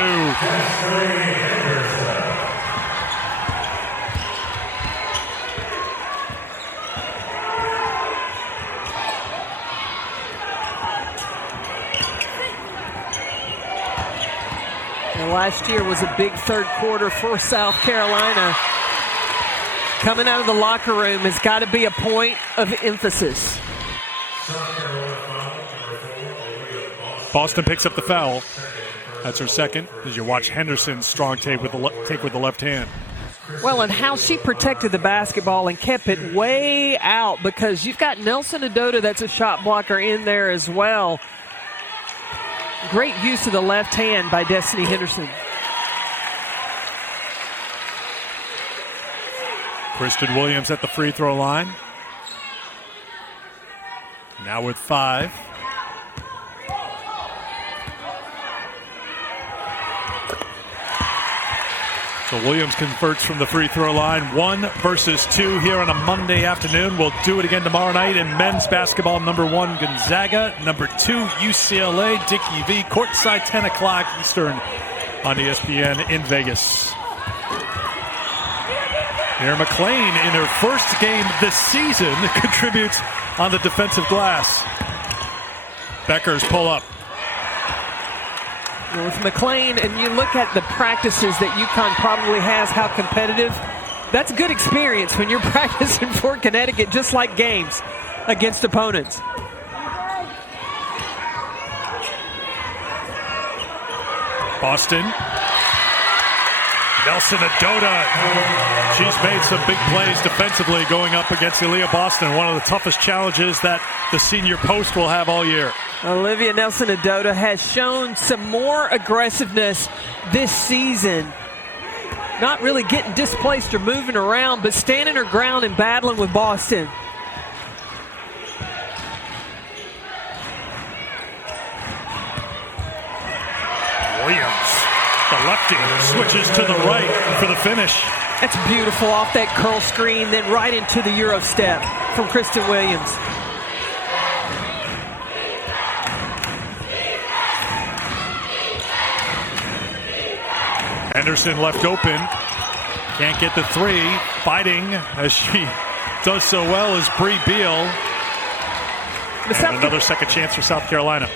Last year was a big third quarter for South Carolina. Coming out of the locker room has got to be a point of emphasis. Boston picks up the foul. That's her second, as you watch Henderson's strong take with the left hand. Well, and how she protected the basketball and kept it way out, because you've got Nelson Adota, that's a shot blocker, in there as well. Great use of the left hand by Destiny Henderson. Kristen Williams at the free throw line. Now with 5. So Williams converts from the free throw line. 1 versus 2 here on a Monday afternoon. We'll do it again tomorrow night in men's basketball. Number 1, Gonzaga. Number 2, UCLA. Dickie V. Courtside, 10 o'clock Eastern on ESPN in Vegas. Mir McLean, in her first game this season, contributes on the defensive glass. Bueckers pull up. With McLean, and you look at the practices that UConn probably has, how competitive. That's good experience when you're practicing for Connecticut, just like games against opponents. Boston. Nelson Adota. She's made some big plays defensively going up against Aaliyah Boston. One of the toughest challenges that the senior post will have all year. Olivia Nelson Adota has shown some more aggressiveness this season. Not really getting displaced or moving around, but standing her ground and battling with Boston. Williams, the lefty, switches to the right for the finish. That's beautiful off that curl screen, then right into the Euro step from Kristen Williams. Henderson left open. Can't get the 3. Fighting as she does so well is Bree Beal. And another second chance for South Carolina.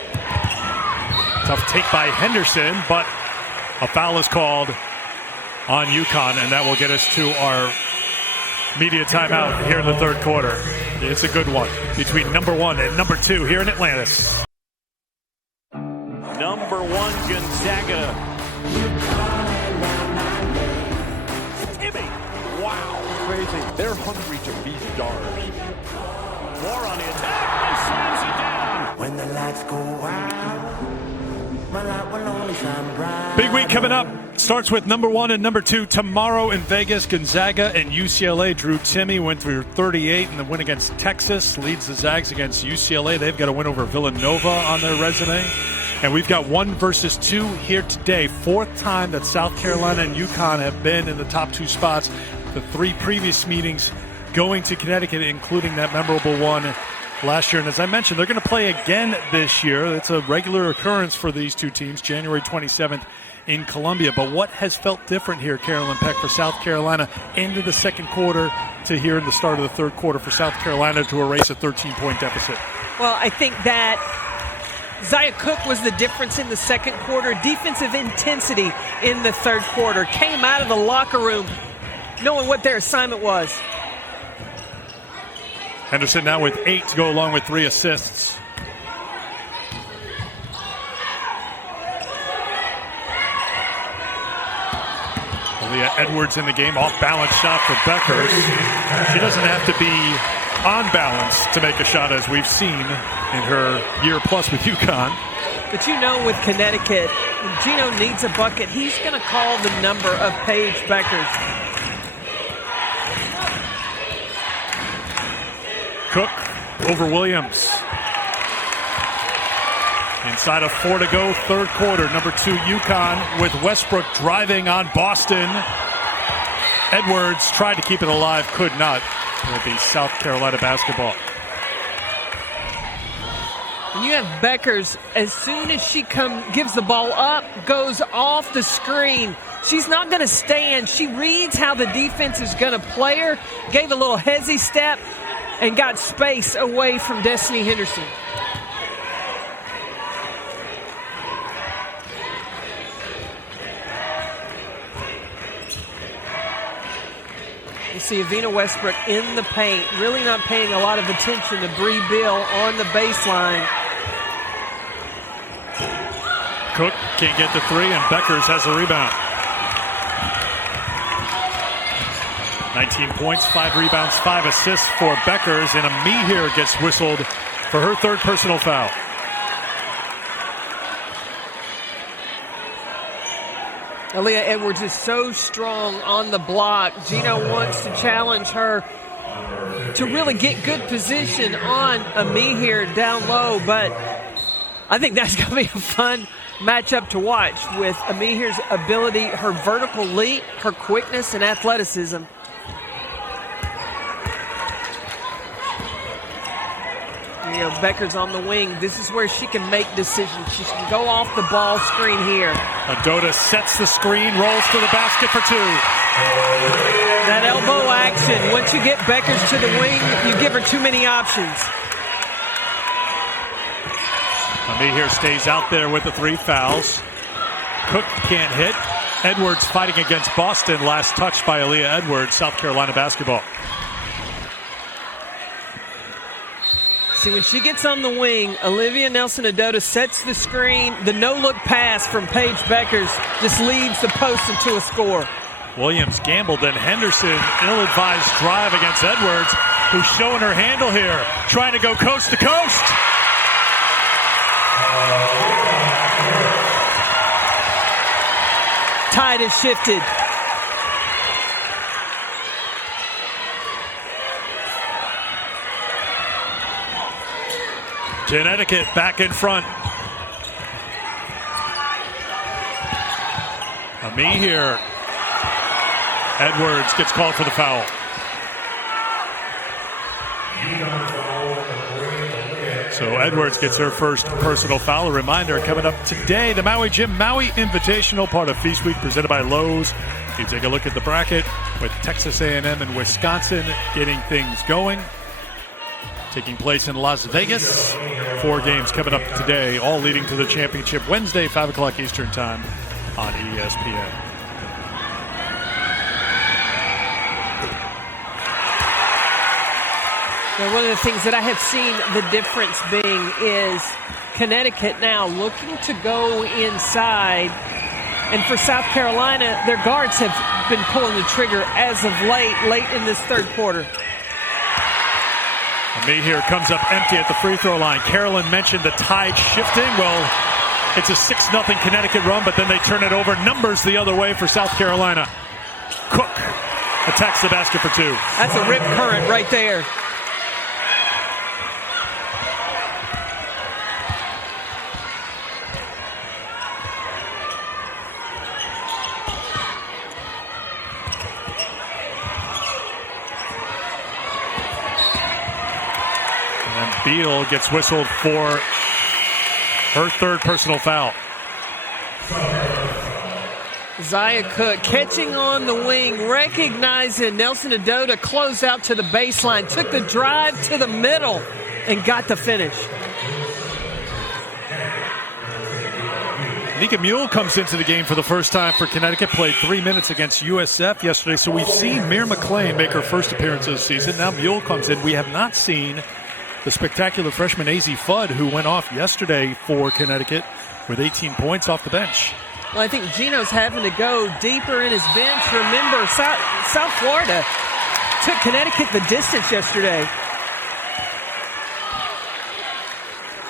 Tough take by Henderson, but a foul is called on UConn, and that will get us to our media timeout here in the third quarter. It's a good one between number 1 and number 2 here in Atlantis. Number 1, Gonzaga. Crazy. They're hungry to be stars. More on the attack. He slams it down. When the lights go out, my light will only shine bright. Big week coming up. Starts with number 1 and number 2 tomorrow in Vegas. Gonzaga and UCLA. Drew Timme went through 38 in the win against Texas. Leads the Zags against UCLA. They've got a win over Villanova on their resume. And we've got 1 versus 2 here today. 4th time that South Carolina and UConn have been in the top 2 spots. The 3 previous meetings going to Connecticut, including that memorable one last year. And as I mentioned, they're going to play again this year. It's a regular occurrence for these 2 teams, January 27th in Columbia. But what has felt different here, Carolyn Peck, for South Carolina into the second quarter to here in the start of the third quarter for South Carolina to erase a 13-point deficit? Well, I think that Zia Cook was the difference in the second quarter. Defensive intensity in the third quarter. Came out of the locker room knowing what their assignment was. Henderson now with 8 to go along with 3 assists. Aaliyah Edwards in the game. Off-balance shot for Beckers. She doesn't have to be on balance to make a shot, as we've seen in her year plus with UConn. But you know, with Connecticut, when Gino needs a bucket, he's going to call the number of Paige Beckers. Cook over Williams. Inside of 4 to go, third quarter. Number 2, UConn with Westbrook driving on Boston. Edwards tried to keep it alive, could not. It'll be South Carolina basketball. And you have Beckers, as soon as she gives the ball up, goes off the screen. She's not going to stand. She reads how the defense is going to play her, gave a little hezzy step, and got space away from Destiny Henderson. You see Avina Westbrook in the paint, really not paying a lot of attention to Bree Bill on the baseline. Cook can't get the 3, and Beckers has a rebound. 19 points, 5 rebounds, 5 assists for Beckers, and Amihir gets whistled for her 3rd personal foul. Aaliyah Edwards is so strong on the block. Gino wants to challenge her to really get good position on Amihir down low, but I think that's going to be a fun matchup to watch with Amihir's ability, her vertical leap, her quickness, and athleticism. You know, Beckers on the wing. This is where she can make decisions. She can go off the ball screen here. Adota sets the screen, rolls to the basket for 2. That elbow action. Once you get Beckers to the wing, you give her too many options. Amihir stays out there with the 3 fouls. Cook can't hit. Edwards fighting against Boston. Last touch by Aaliyah Edwards, South Carolina basketball. See, when she gets on the wing, Olivia Nelson-Adota sets the screen. The no-look pass from Paige Beckers just leads the post into a score. Williams gambled, and Henderson, ill-advised drive against Edwards, who's showing her handle here, trying to go coast to coast. Tide has shifted. Connecticut back in front. Amihir. Edwards gets called for the foul. So Edwards gets her first personal foul. A reminder, coming up today, the Maui Jim Maui Invitational, part of Feast Week, presented by Lowe's. You take a look at the bracket with Texas A&M and Wisconsin getting things going. Taking place in Las Vegas. 4 games coming up today, all leading to the championship Wednesday, 5 o'clock Eastern time on ESPN. Now, one of the things that I have seen the difference being is Connecticut now looking to go inside. And for South Carolina, their guards have been pulling the trigger as of late in this third quarter. Amihir comes up empty at the free throw line. Carolyn mentioned the tide shifting. Well, it's a 6-0 Connecticut run, but then they turn it over. Numbers the other way for South Carolina. Cook attacks the basket for 2. That's a rip current right there. Beal gets whistled for her 3rd personal foul. Zia Cook catching on the wing, recognizing Nelson-Adota, closed out to the baseline, took the drive to the middle, and got the finish. Nika Mule comes into the game for the first time for Connecticut, played 3 minutes against USF yesterday. So we've seen Mir McLean make her first appearance of the season. Now Mule comes in. We have not seen the spectacular freshman AZ Fudd, who went off yesterday for Connecticut with 18 points off the bench. Well, I think Gino's having to go deeper in his bench. Remember, South Florida took Connecticut the distance yesterday.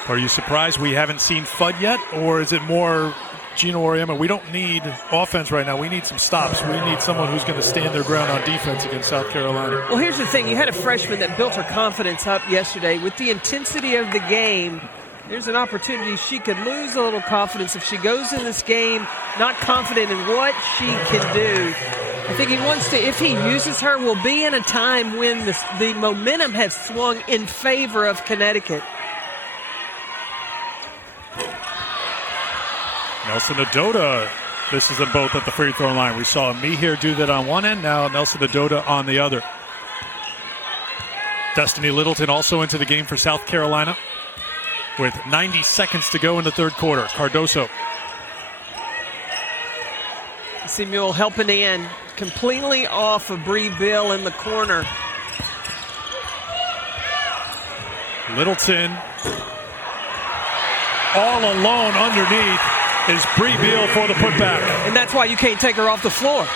Are you surprised we haven't seen Fudd yet? Or is it more Gino Auriemma? We don't need offense right now. We need some stops. We need someone who's going to stand their ground on defense against South Carolina. Well, here's the thing. You had a freshman that built her confidence up yesterday. With the intensity of the game, there's an opportunity she could lose a little confidence if she goes in this game not confident in what she can do. I think he wants to, if he uses her, we'll be in a time when the momentum has swung in favor of Connecticut. Nelson Adota, this is them both at the free throw line. We saw Mihir do that on one end, now Nelson Adota on the other. Destiny Littleton also into the game for South Carolina with 90 seconds to go in the third quarter. Cardoso. See Mule helping in, completely off of Bree Bill in the corner. Littleton all alone underneath is Bree Beal for the putback. And that's why you can't take her off the floor.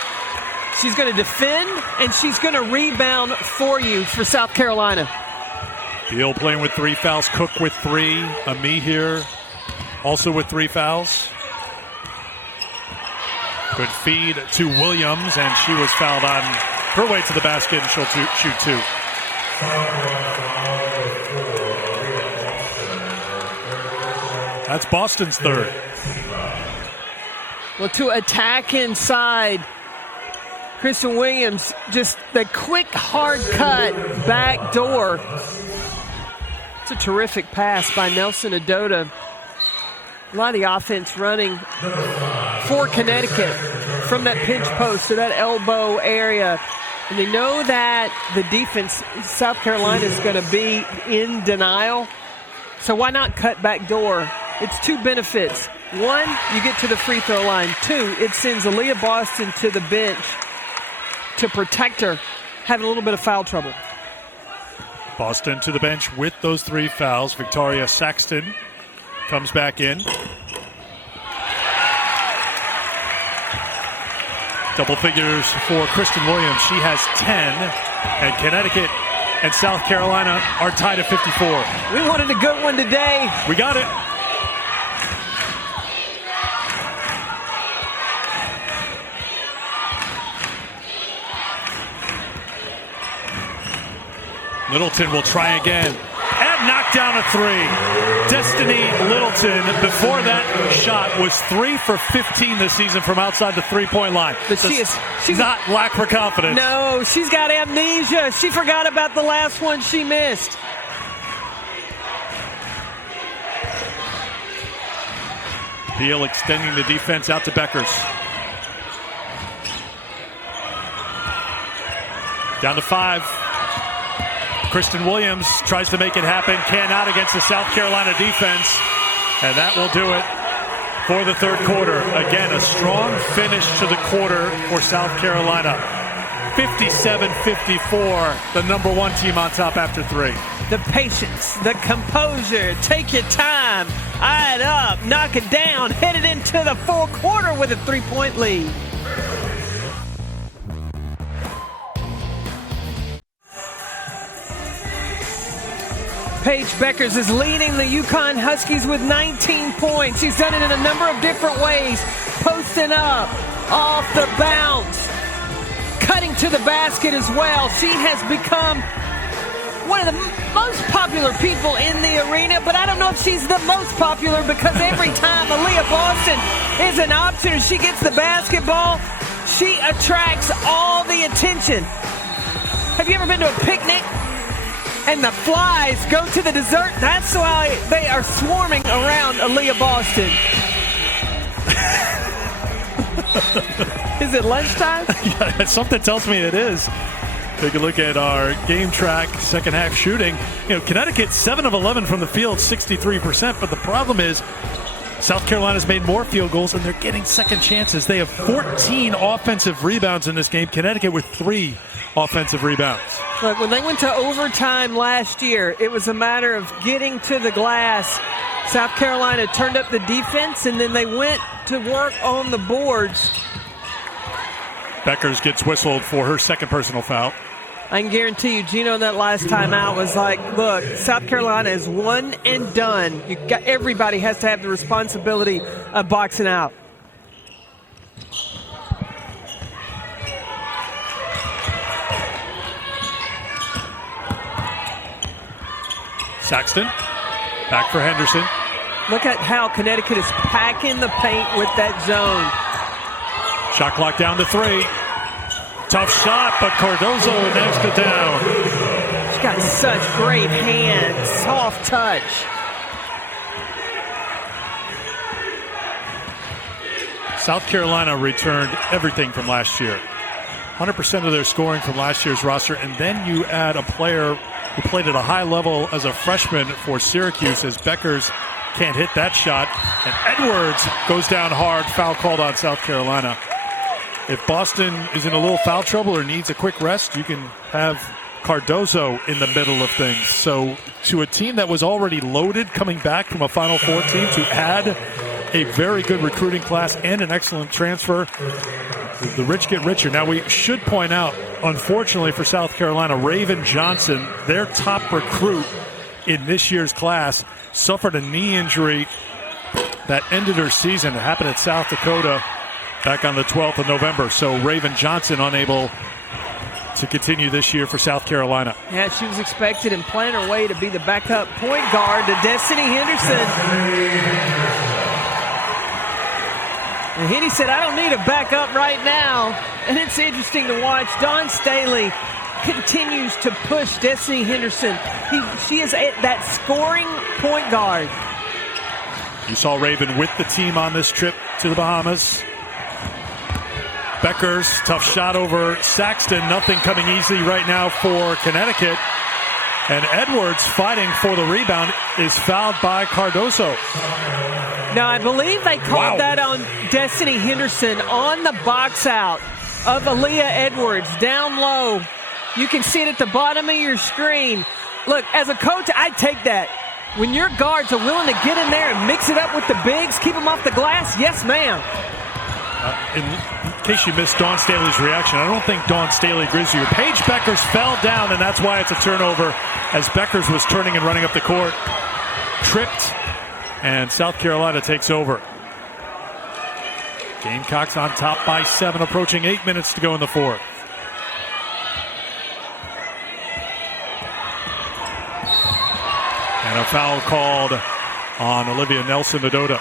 She's going to defend, and she's going to rebound for you for South Carolina. Beal playing with 3 fouls, Cook with 3, Ami here also with 3 fouls. Good feed to Williams, and she was fouled on her way to the basket, and she'll shoot 2. That's Boston's third. Well, to attack inside, Kristen Williams, just the quick, hard cut back door. It's a terrific pass by Nelson Adota. A lot of the offense running for Connecticut from that pinch post to that elbow area. And they know that the defense, South Carolina, is going to be in denial. So why not cut back door? It's 2 benefits. 1, you get to the free throw line. 2, it sends Aaliyah Boston to the bench to protect her, having a little bit of foul trouble. Boston to the bench with those 3 fouls. Victoria Saxton comes back in. Double figures for Kristen Williams. She has 10, and Connecticut and South Carolina are tied at 54. We wanted a good one today. We got it. Littleton will try again and knock down a 3. Destiny Littleton, before that shot, was 3 for 15 this season from outside the three-point line. But she's not lack for confidence. No, she's got amnesia. She forgot about the last one she missed. Beal extending the defense out to Beckers. Down to 5. Kristen Williams tries to make it happen, cannot against the South Carolina defense, and that will do it for the third quarter. Again, a strong finish to the quarter for South Carolina. 57-54, the number 1 team on top after 3. The patience, the composure, take your time, eye it up, knock it down, headed into the fourth quarter with a 3-point lead. Paige Beckers is leading the UConn Huskies with 19 points. She's done it in a number of different ways. Posting up, off the bounce, cutting to the basket as well. She has become one of the most popular people in the arena, but I don't know if she's the most popular because every time Aaliyah Boston is an option and she gets the basketball, she attracts all the attention. Have you ever been to a picnic and the flies go to the dessert? That's why they are swarming around Aaliyah Boston. Is it lunchtime? Yeah, something tells me it is. Take a look at our game track second half shooting. Connecticut 7 of 11 from the field, 63%. But the problem is South Carolina's made more field goals, and they're getting second chances. They have 14 offensive rebounds in this game. Connecticut with 3 offensive rebounds. Look, when they went to overtime last year, it was a matter of getting to the glass. South Carolina turned up the defense, and then they went to work on the boards. Beckers gets whistled for her second personal foul. I can guarantee you, Gino, that last timeout was like, look, South Carolina is one and done. Everybody has to have the responsibility of boxing out. Saxton, back for Henderson. Look at how Connecticut is packing the paint with that zone. Shot clock down to 3. Tough shot, but Cardozo knocks it down. She's got such great hands, soft touch. South Carolina returned everything from last year. 100% of their scoring from last year's roster, and then you add a player who played at a high level as a freshman for Syracuse, as Beckers can't hit that shot, and Edwards goes down hard. Foul called on South Carolina. If Boston is in a little foul trouble or needs a quick rest, you can have Cardozo in the middle of things. So to a team that was already loaded coming back from a Final Four team, to add a very good recruiting class and an excellent transfer, the rich get richer. Now, we should point out, unfortunately for South Carolina, Raven Johnson, their top recruit in this year's class, suffered a knee injury that ended her season. It happened at South Dakota back on the 12th of November. So Raven Johnson unable to continue this year for South Carolina. Yeah, she was expected and playing her way to be the backup point guard to Destiny Henderson. And Henny said, I don't need a backup right now. And it's interesting to watch. Dawn Staley continues to push Destiny Henderson. She is that scoring point guard. You saw Raven with the team on this trip to the Bahamas. Beckers, tough shot over Saxton. Nothing coming easy right now for Connecticut. And Edwards, fighting for the rebound, is fouled by Cardozo. Now, I believe they called that on Destiny Henderson on the box out of Aaliyah Edwards, down low. You can see it at the bottom of your screen. Look, as a coach, I'd take that. When your guards are willing to get in there and mix it up with the bigs, keep them off the glass, yes, ma'am. In case you missed Dawn Staley's reaction, I don't think Dawn Staley agrees with you. Paige Beckers fell down, and that's why it's a turnover, as Beckers was turning and running up the court. Tripped, and South Carolina takes over. Gamecocks on top by 7, approaching 8 minutes to go in the fourth. And a foul called on Olivia Nelson-Nadota.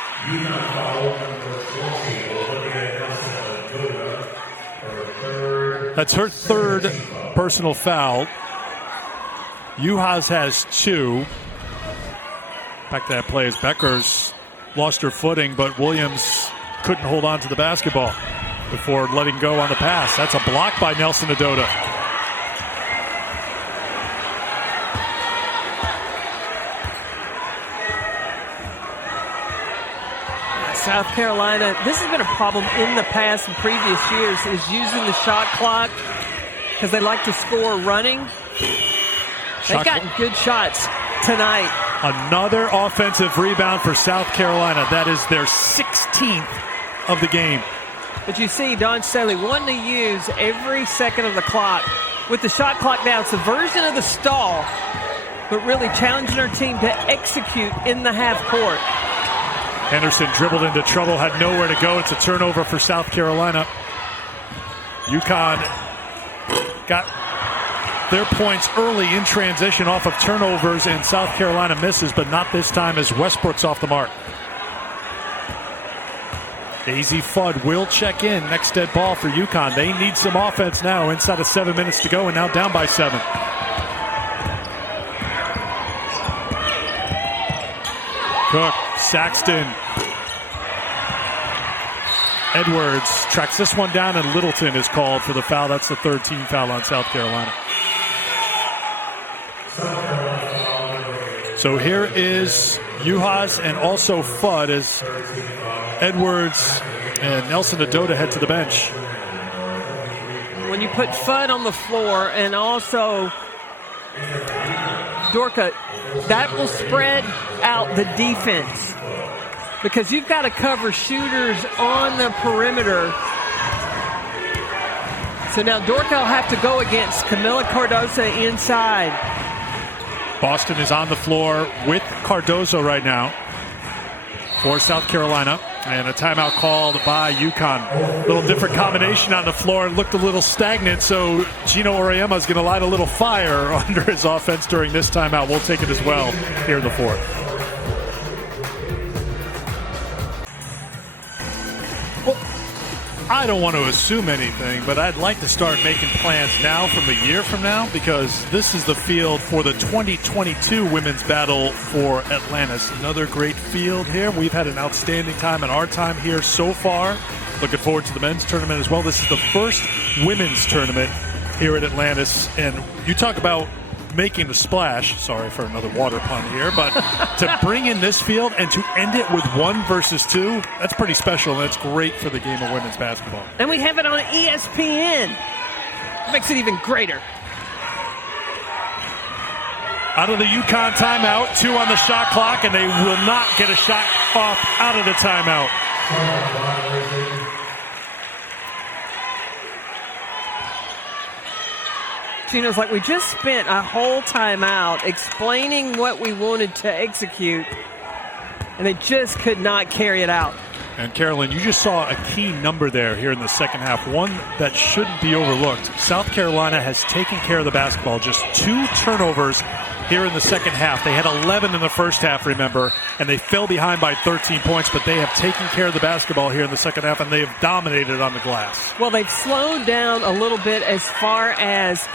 That's her third personal foul. Uhas has 2. Back to that play as Beckers lost her footing, but Williams couldn't hold on to the basketball before letting go on the pass. That's a block by Nelson-Nadota. South Carolina, this has been a problem in the past and previous years, is using the shot clock because they like to score running. They've gotten good shots tonight. Another offensive rebound for South Carolina. That is their 16th of the game. But you see Dawn Staley wanting to use every second of the clock. With the shot clock down, it's a version of the stall, but really challenging her team to execute in the half court. Henderson dribbled into trouble, had nowhere to go. It's a turnover for South Carolina. UConn got their points early in transition off of turnovers, and South Carolina misses, but not this time as Westbrook's off the mark. Daisy Fudd will check in. Next dead ball for UConn. They need some offense now inside of 7 minutes to go, and now down by 7. Cook, Saxton. Edwards tracks this one down, and Littleton is called for the foul. That's the third team foul on South Carolina. So here is Juhas and also Fudd as Edwards and Nelson Adota head to the bench. When you put Fudd on the floor and also Dorka, that will spread out the defense because you've got to cover shooters on the perimeter. So now Dorka will have to go against Camila Cardozo inside. Boston is on the floor with Cardozo right now for South Carolina. And a timeout called by UConn. A little different combination on the floor. It looked a little stagnant, so Gino Auriemma is going to light a little fire under his offense during this timeout. We'll take it as well here in the fourth. Well, I don't want to assume anything, but I'd like to start making plans now from a year from now because this is the field for the 2022 women's battle for Atlantis. Another great field here. We've had an outstanding time in our time here so far. Looking forward to the men's tournament as well. This is the first women's tournament here at Atlantis. And you talk about making a splash. Sorry for another water pun here, but to bring in this field and to end it with 1 versus 2, that's pretty special, and that's great for the game of women's basketball. And we have it on ESPN. Makes it even greater. Out of the UConn timeout, 2 on the shot clock, and they will not get a shot off out of the timeout. Gino's like, we just spent a whole timeout explaining what we wanted to execute, and they just could not carry it out. And Carolyn, you just saw a key number there here in the second half, one that shouldn't be overlooked. South Carolina has taken care of the basketball. Just 2 turnovers here in the second half. They had 11 in the first half, remember, and they fell behind by 13 points, but they have taken care of the basketball here in the second half, and they have dominated on the glass. Well, they've slowed down a little bit as far as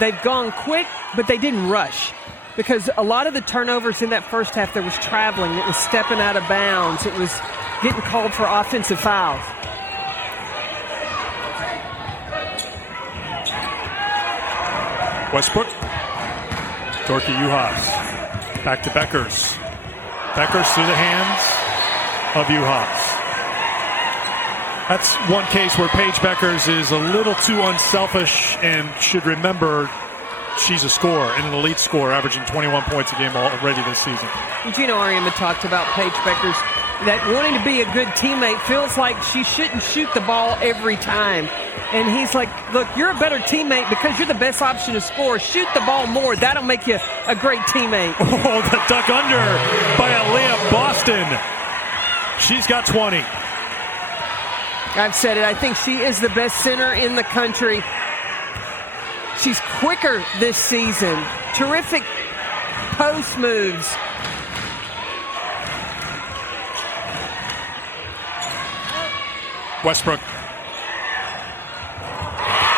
they've gone quick, but they didn't rush. Because a lot of the turnovers in that first half, there was traveling. It was stepping out of bounds. It was getting called for offensive fouls. Westbrook. Dorka Juhas. Back to Beckers. Beckers through the hands of Juhas. That's one case where Paige Beckers is a little too unselfish and should remember she's a scorer, and an elite scorer, averaging 21 points a game already this season. Gino Auriemma talked about Paige Beckers, that wanting to be a good teammate feels like she shouldn't shoot the ball every time. And he's like, look, you're a better teammate because you're the best option to score. Shoot the ball more. That'll make you a great teammate. Oh, the duck under by Aaliyah Boston. She's got 20. I've said it. I think she is the best center in the country. She's quicker this season. Terrific post moves. Westbrook.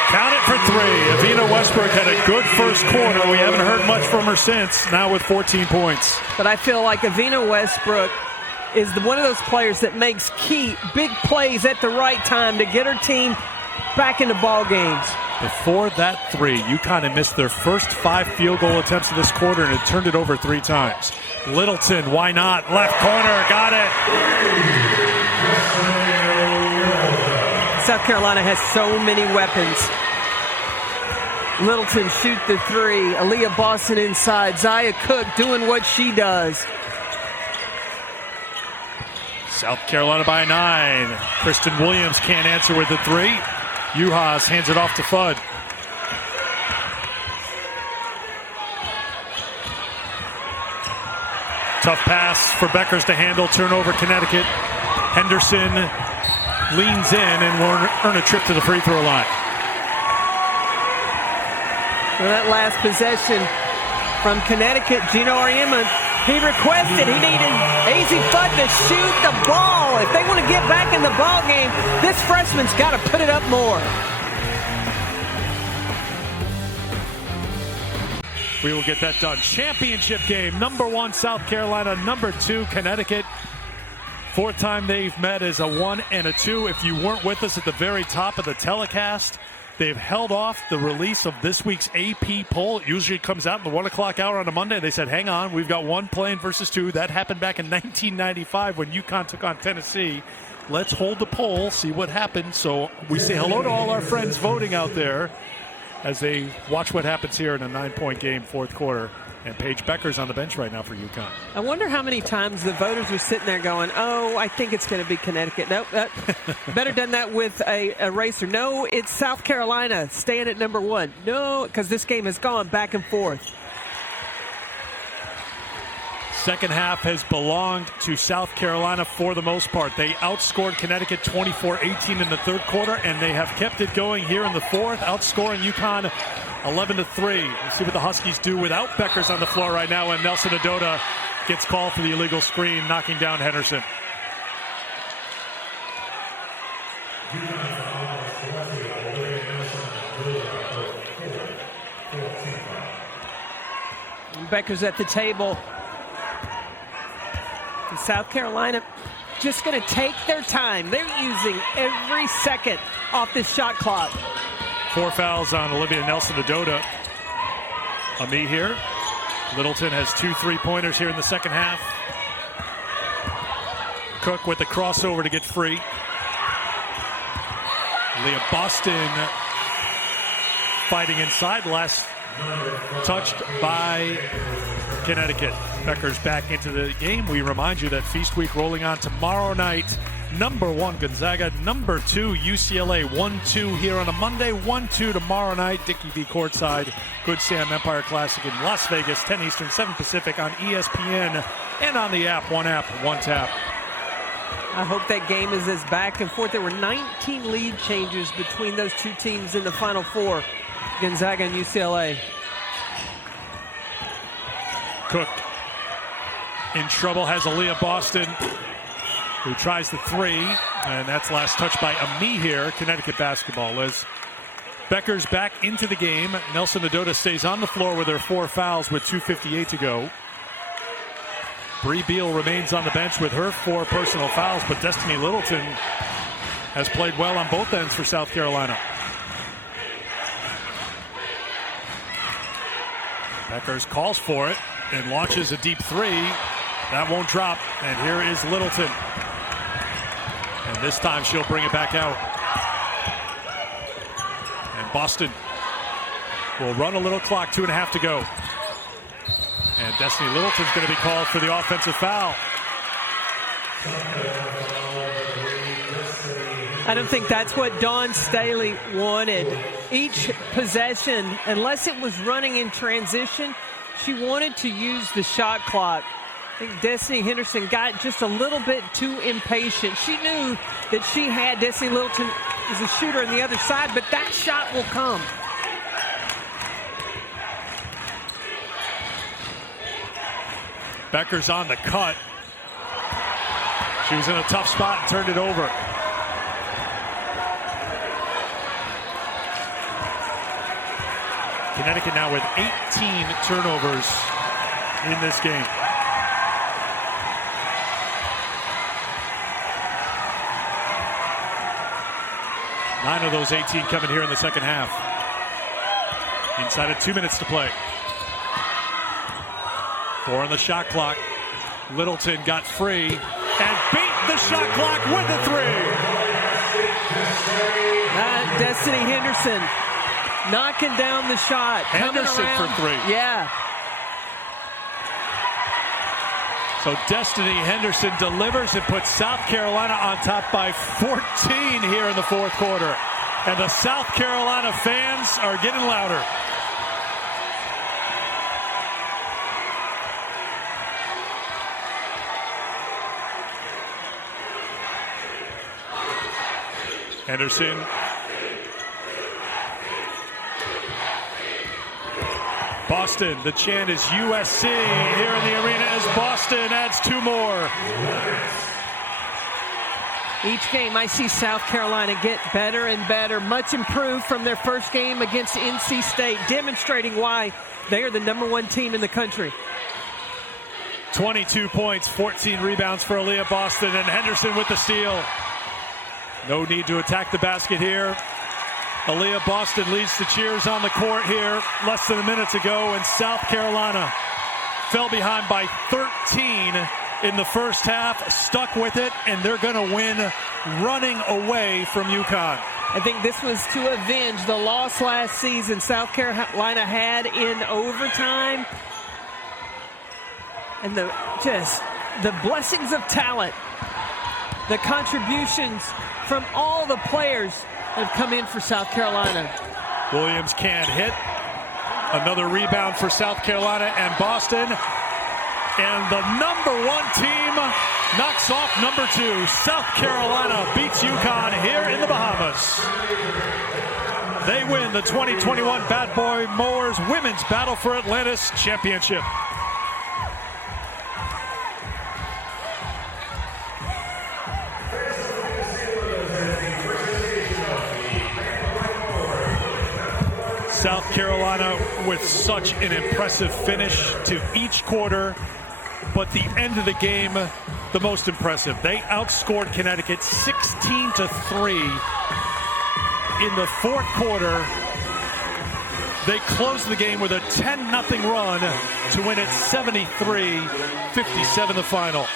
Count it for 3. Avina Westbrook had a good first quarter. We haven't heard much from her since, now with 14 points. But I feel like Avina Westbrook is one of those players that makes big plays at the right time to get her team back into ball games. Before that 3, UConn had missed their first 5 field goal attempts of this quarter and had turned it over 3 times. Littleton, why not? Left corner, got it. South Carolina has so many weapons. Littleton shoot the 3. Aaliyah Boston inside. Zaya Cook doing what she does. South Carolina by 9. Kristen Williams can't answer with the 3. Juhas hands it off to Fudd. Tough pass for Beckers to handle. Turnover, Connecticut. Henderson leans in and will earn a trip to the free throw line. Well, that last possession from Connecticut, Gino Auriemma, he requested, he needed AZ Fudd to shoot the ball. If they want to get back in the ball game, this freshman's got to put it up more. We will get that done. Championship game. Number 1, South Carolina. Number 2, Connecticut. 4th time they've met as a 1 and a 2. If you weren't with us at the very top of the telecast, They've held off the release of this week's AP poll. It usually comes out in the 1 o'clock hour on a Monday. They said, hang on, we've got one playing versus two. That happened back in 1995 when UConn took on Tennessee. Let's hold the poll, see what happens. So we say hello to all our friends voting out there as they watch what happens here in a 9-point game, fourth quarter. And Paige Becker's on the bench right now for UConn. I wonder how many times the voters are sitting there going, oh, I think it's going to be Connecticut. Nope, better done that with a racer. No, it's South Carolina staying at number one. No, because this game has gone back and forth. Second half has belonged to South Carolina for the most part. They outscored Connecticut 24-18 in the third quarter, and they have kept it going here in the fourth, outscoring UConn 11-3. Let's see what the Huskies do without Beckers on the floor right now, and Nelson Adota gets called for the illegal screen, knocking down Henderson. Beckers at the table. South Carolina just going to take their time. They're using every second off this shot clock. 4 fouls on Olivia Nelson-Adota. Ami here. Littleton has 2 3-pointers here in the second half. Cook with the crossover to get free. Leah Boston fighting inside. Last touched by Connecticut. Becker's back into the game. We remind you that Feast Week rolling on tomorrow night. Number 1 Gonzaga, number 2 UCLA. 1-2 here on a Monday, 1-2 tomorrow night. Dickie V courtside. Good Sam Empire Classic in Las Vegas, 10 Eastern, 7 Pacific on ESPN and on the app, one tap. I hope that game is as back and forth. There were 19 lead changes between those two teams in the Final Four, Gonzaga and UCLA. Cook in trouble, has Aaliyah Boston, who tries the 3, and that's last touch by Ami here. Connecticut basketball. Liz Becker's back into the game. Nelson Adota stays on the floor with her 4 fouls with 2:58 to go. Bree Beal remains on the bench with her 4 personal fouls, but Destiny Littleton has played well on both ends for South Carolina. Beckers calls for it and launches a deep 3. That won't drop, and here is Littleton. And this time she'll bring it back out. And Boston will run a little clock, 2.5 to go. And Destiny Littleton's going to be called for the offensive foul. I don't think that's what Dawn Staley wanted. Each possession, unless it was running in transition, she wanted to use the shot clock. I think Destiny Henderson got just a little bit too impatient. She knew that she had Destiny Littleton as a shooter on the other side, but that shot will come. Becker's on the cut. She was in a tough spot and turned it over. Connecticut now with 18 turnovers in this game. Nine of those 18 coming here in the second half. Inside of 2 minutes to play. 4 on the shot clock. Littleton got free and beat the shot clock with the 3. Destiny Henderson knocking down the shot. Henderson for 3. Yeah. So Destiny Henderson delivers and puts South Carolina on top by 14 here in the fourth quarter. And the South Carolina fans are getting louder. Henderson. Boston, the chant is USC here in the arena as Boston adds 2 more. Each game I see South Carolina get better and better, much improved from their first game against NC State, demonstrating why they are the number 1 team in the country. 22 points, 14 rebounds for Aaliyah Boston, and Henderson with the steal. No need to attack the basket here. Aaliyah Boston leads the cheers on the court here less than a minute to go, and South Carolina fell behind by 13 in the first half, stuck with it, and they're going to win running away from UConn. I think this was to avenge the loss last season South Carolina had in overtime. And the blessings of talent, the contributions from all the players have come in for South Carolina. Williams can't hit. Another rebound for South Carolina and Boston. And the #1 team knocks off #2. South Carolina beats UConn here in the Bahamas. They win the 2021 Bad Boy Mowers Women's Battle for Atlantis Championship. South Carolina with such an impressive finish to each quarter, but the end of the game, the most impressive. They outscored Connecticut 16-3 in the fourth quarter. They closed the game with a 10-0 run to win it 73-57 the final.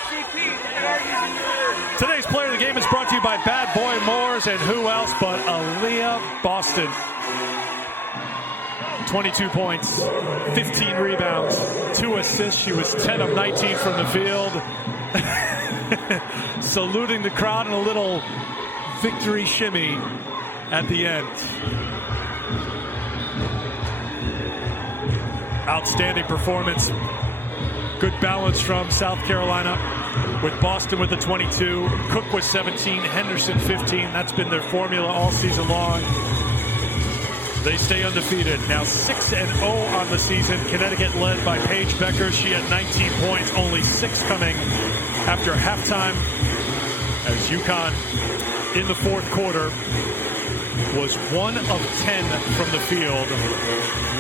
Today's player of the game is brought to you by Bad Boy Mowers, and who else but Aaliyah Boston. 22 points, 15 rebounds, 2 assists. She was 10 of 19 from the field. Saluting the crowd in a little victory shimmy at the end. Outstanding performance. Good balance from South Carolina, with Boston with the 22, Cook with 17, Henderson 15. That's been their formula all season long. They stay undefeated, now 6-0 on the season. Connecticut led by Paige Becker. She had 19 points, only 6 coming after halftime, as UConn in the fourth quarter was 1 of 10 from the field,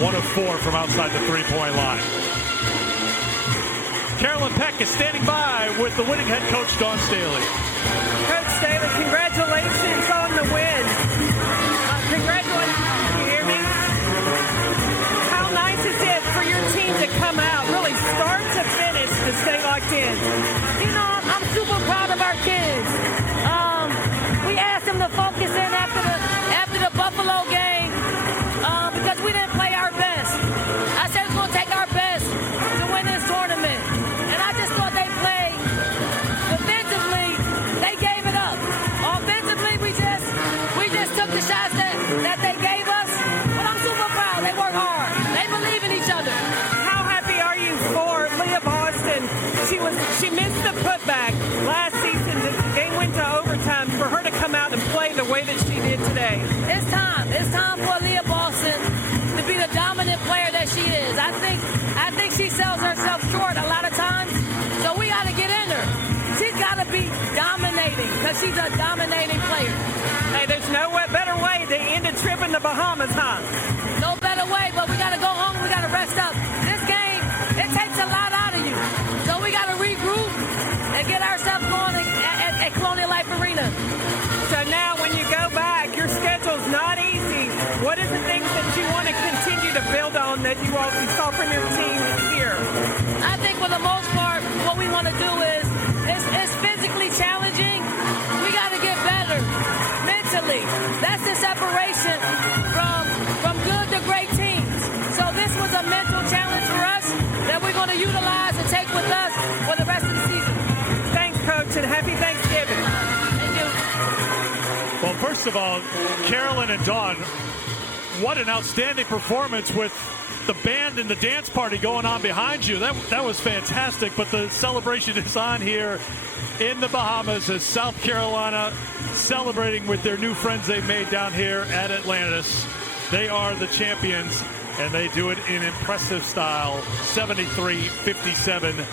1 of 4 from outside the three-point line. Carolyn Peck is standing by with the winning head coach, Dawn Staley. Coach Staley, congratulations on the win. Congratulations. How nice is it for your team to come out, really start to finish, to stay locked in? You know, I'm super proud of our kids. We asked them to focus in after the Buffalo game because we didn't play our best. I said we're going to take our best to win this tournament. And I just thought they played. Defensively, they gave it up. Offensively, we just took the shots that they gave us. But I'm super proud. They work hard. They believe in each other. How happy are you for Leah Boston? She missed the putback last season. The game went to overtime. For her to come out and play the way that she did today. It's time. It's time for Leah Boston to be the dominant player that she is. I think she sells herself short a lot of times. So we got to get in her. She's got to be dominating because she's a dominating player. Hey, there's no better way to end a trip in the Bahamas, huh? No better way, but we got to go home. We got to rest up. This game, it takes a lot out of you. So we got to regroup and get ourselves going at Colonial Life Arena. So now when you go back, your schedule's not easy. What are the things that you want to continue to build on that you saw from your team here? I think for the most part, what we want to do is it's physically challenging. We got to get better mentally. That's the separation from good to great teams. So this was a mental challenge for us that we're going to utilize and take with us for the rest of the season. Thanks, Coach, and happy Thanksgiving. Thank you. Well, first of all, Carolyn and Dawn, what an outstanding performance with the band and the dance party going on behind you. That was fantastic, but the celebration is on here in the Bahamas as South Carolina celebrating with their new friends they've made down here at Atlantis. They are the champions, and they do it in impressive style, 73-57,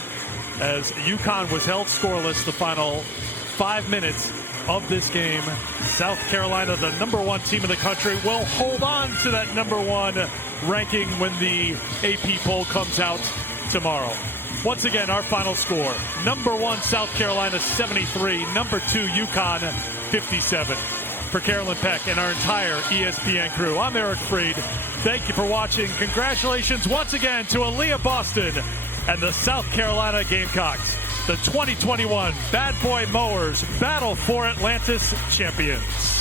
as UConn was held scoreless the final 5 minutes of this game. South Carolina, the #1 team in the country, will hold on to that #1 ranking when the AP poll comes out tomorrow. Once again, our final score: #1 South Carolina 73, #2 UConn 57. For Carolyn Peck and our entire ESPN crew, I'm Eric Freed. Thank you for watching. Congratulations once again to Aaliyah Boston and the South Carolina Gamecocks, the 2021 Bad Boy Mowers Battle for Atlantis champions.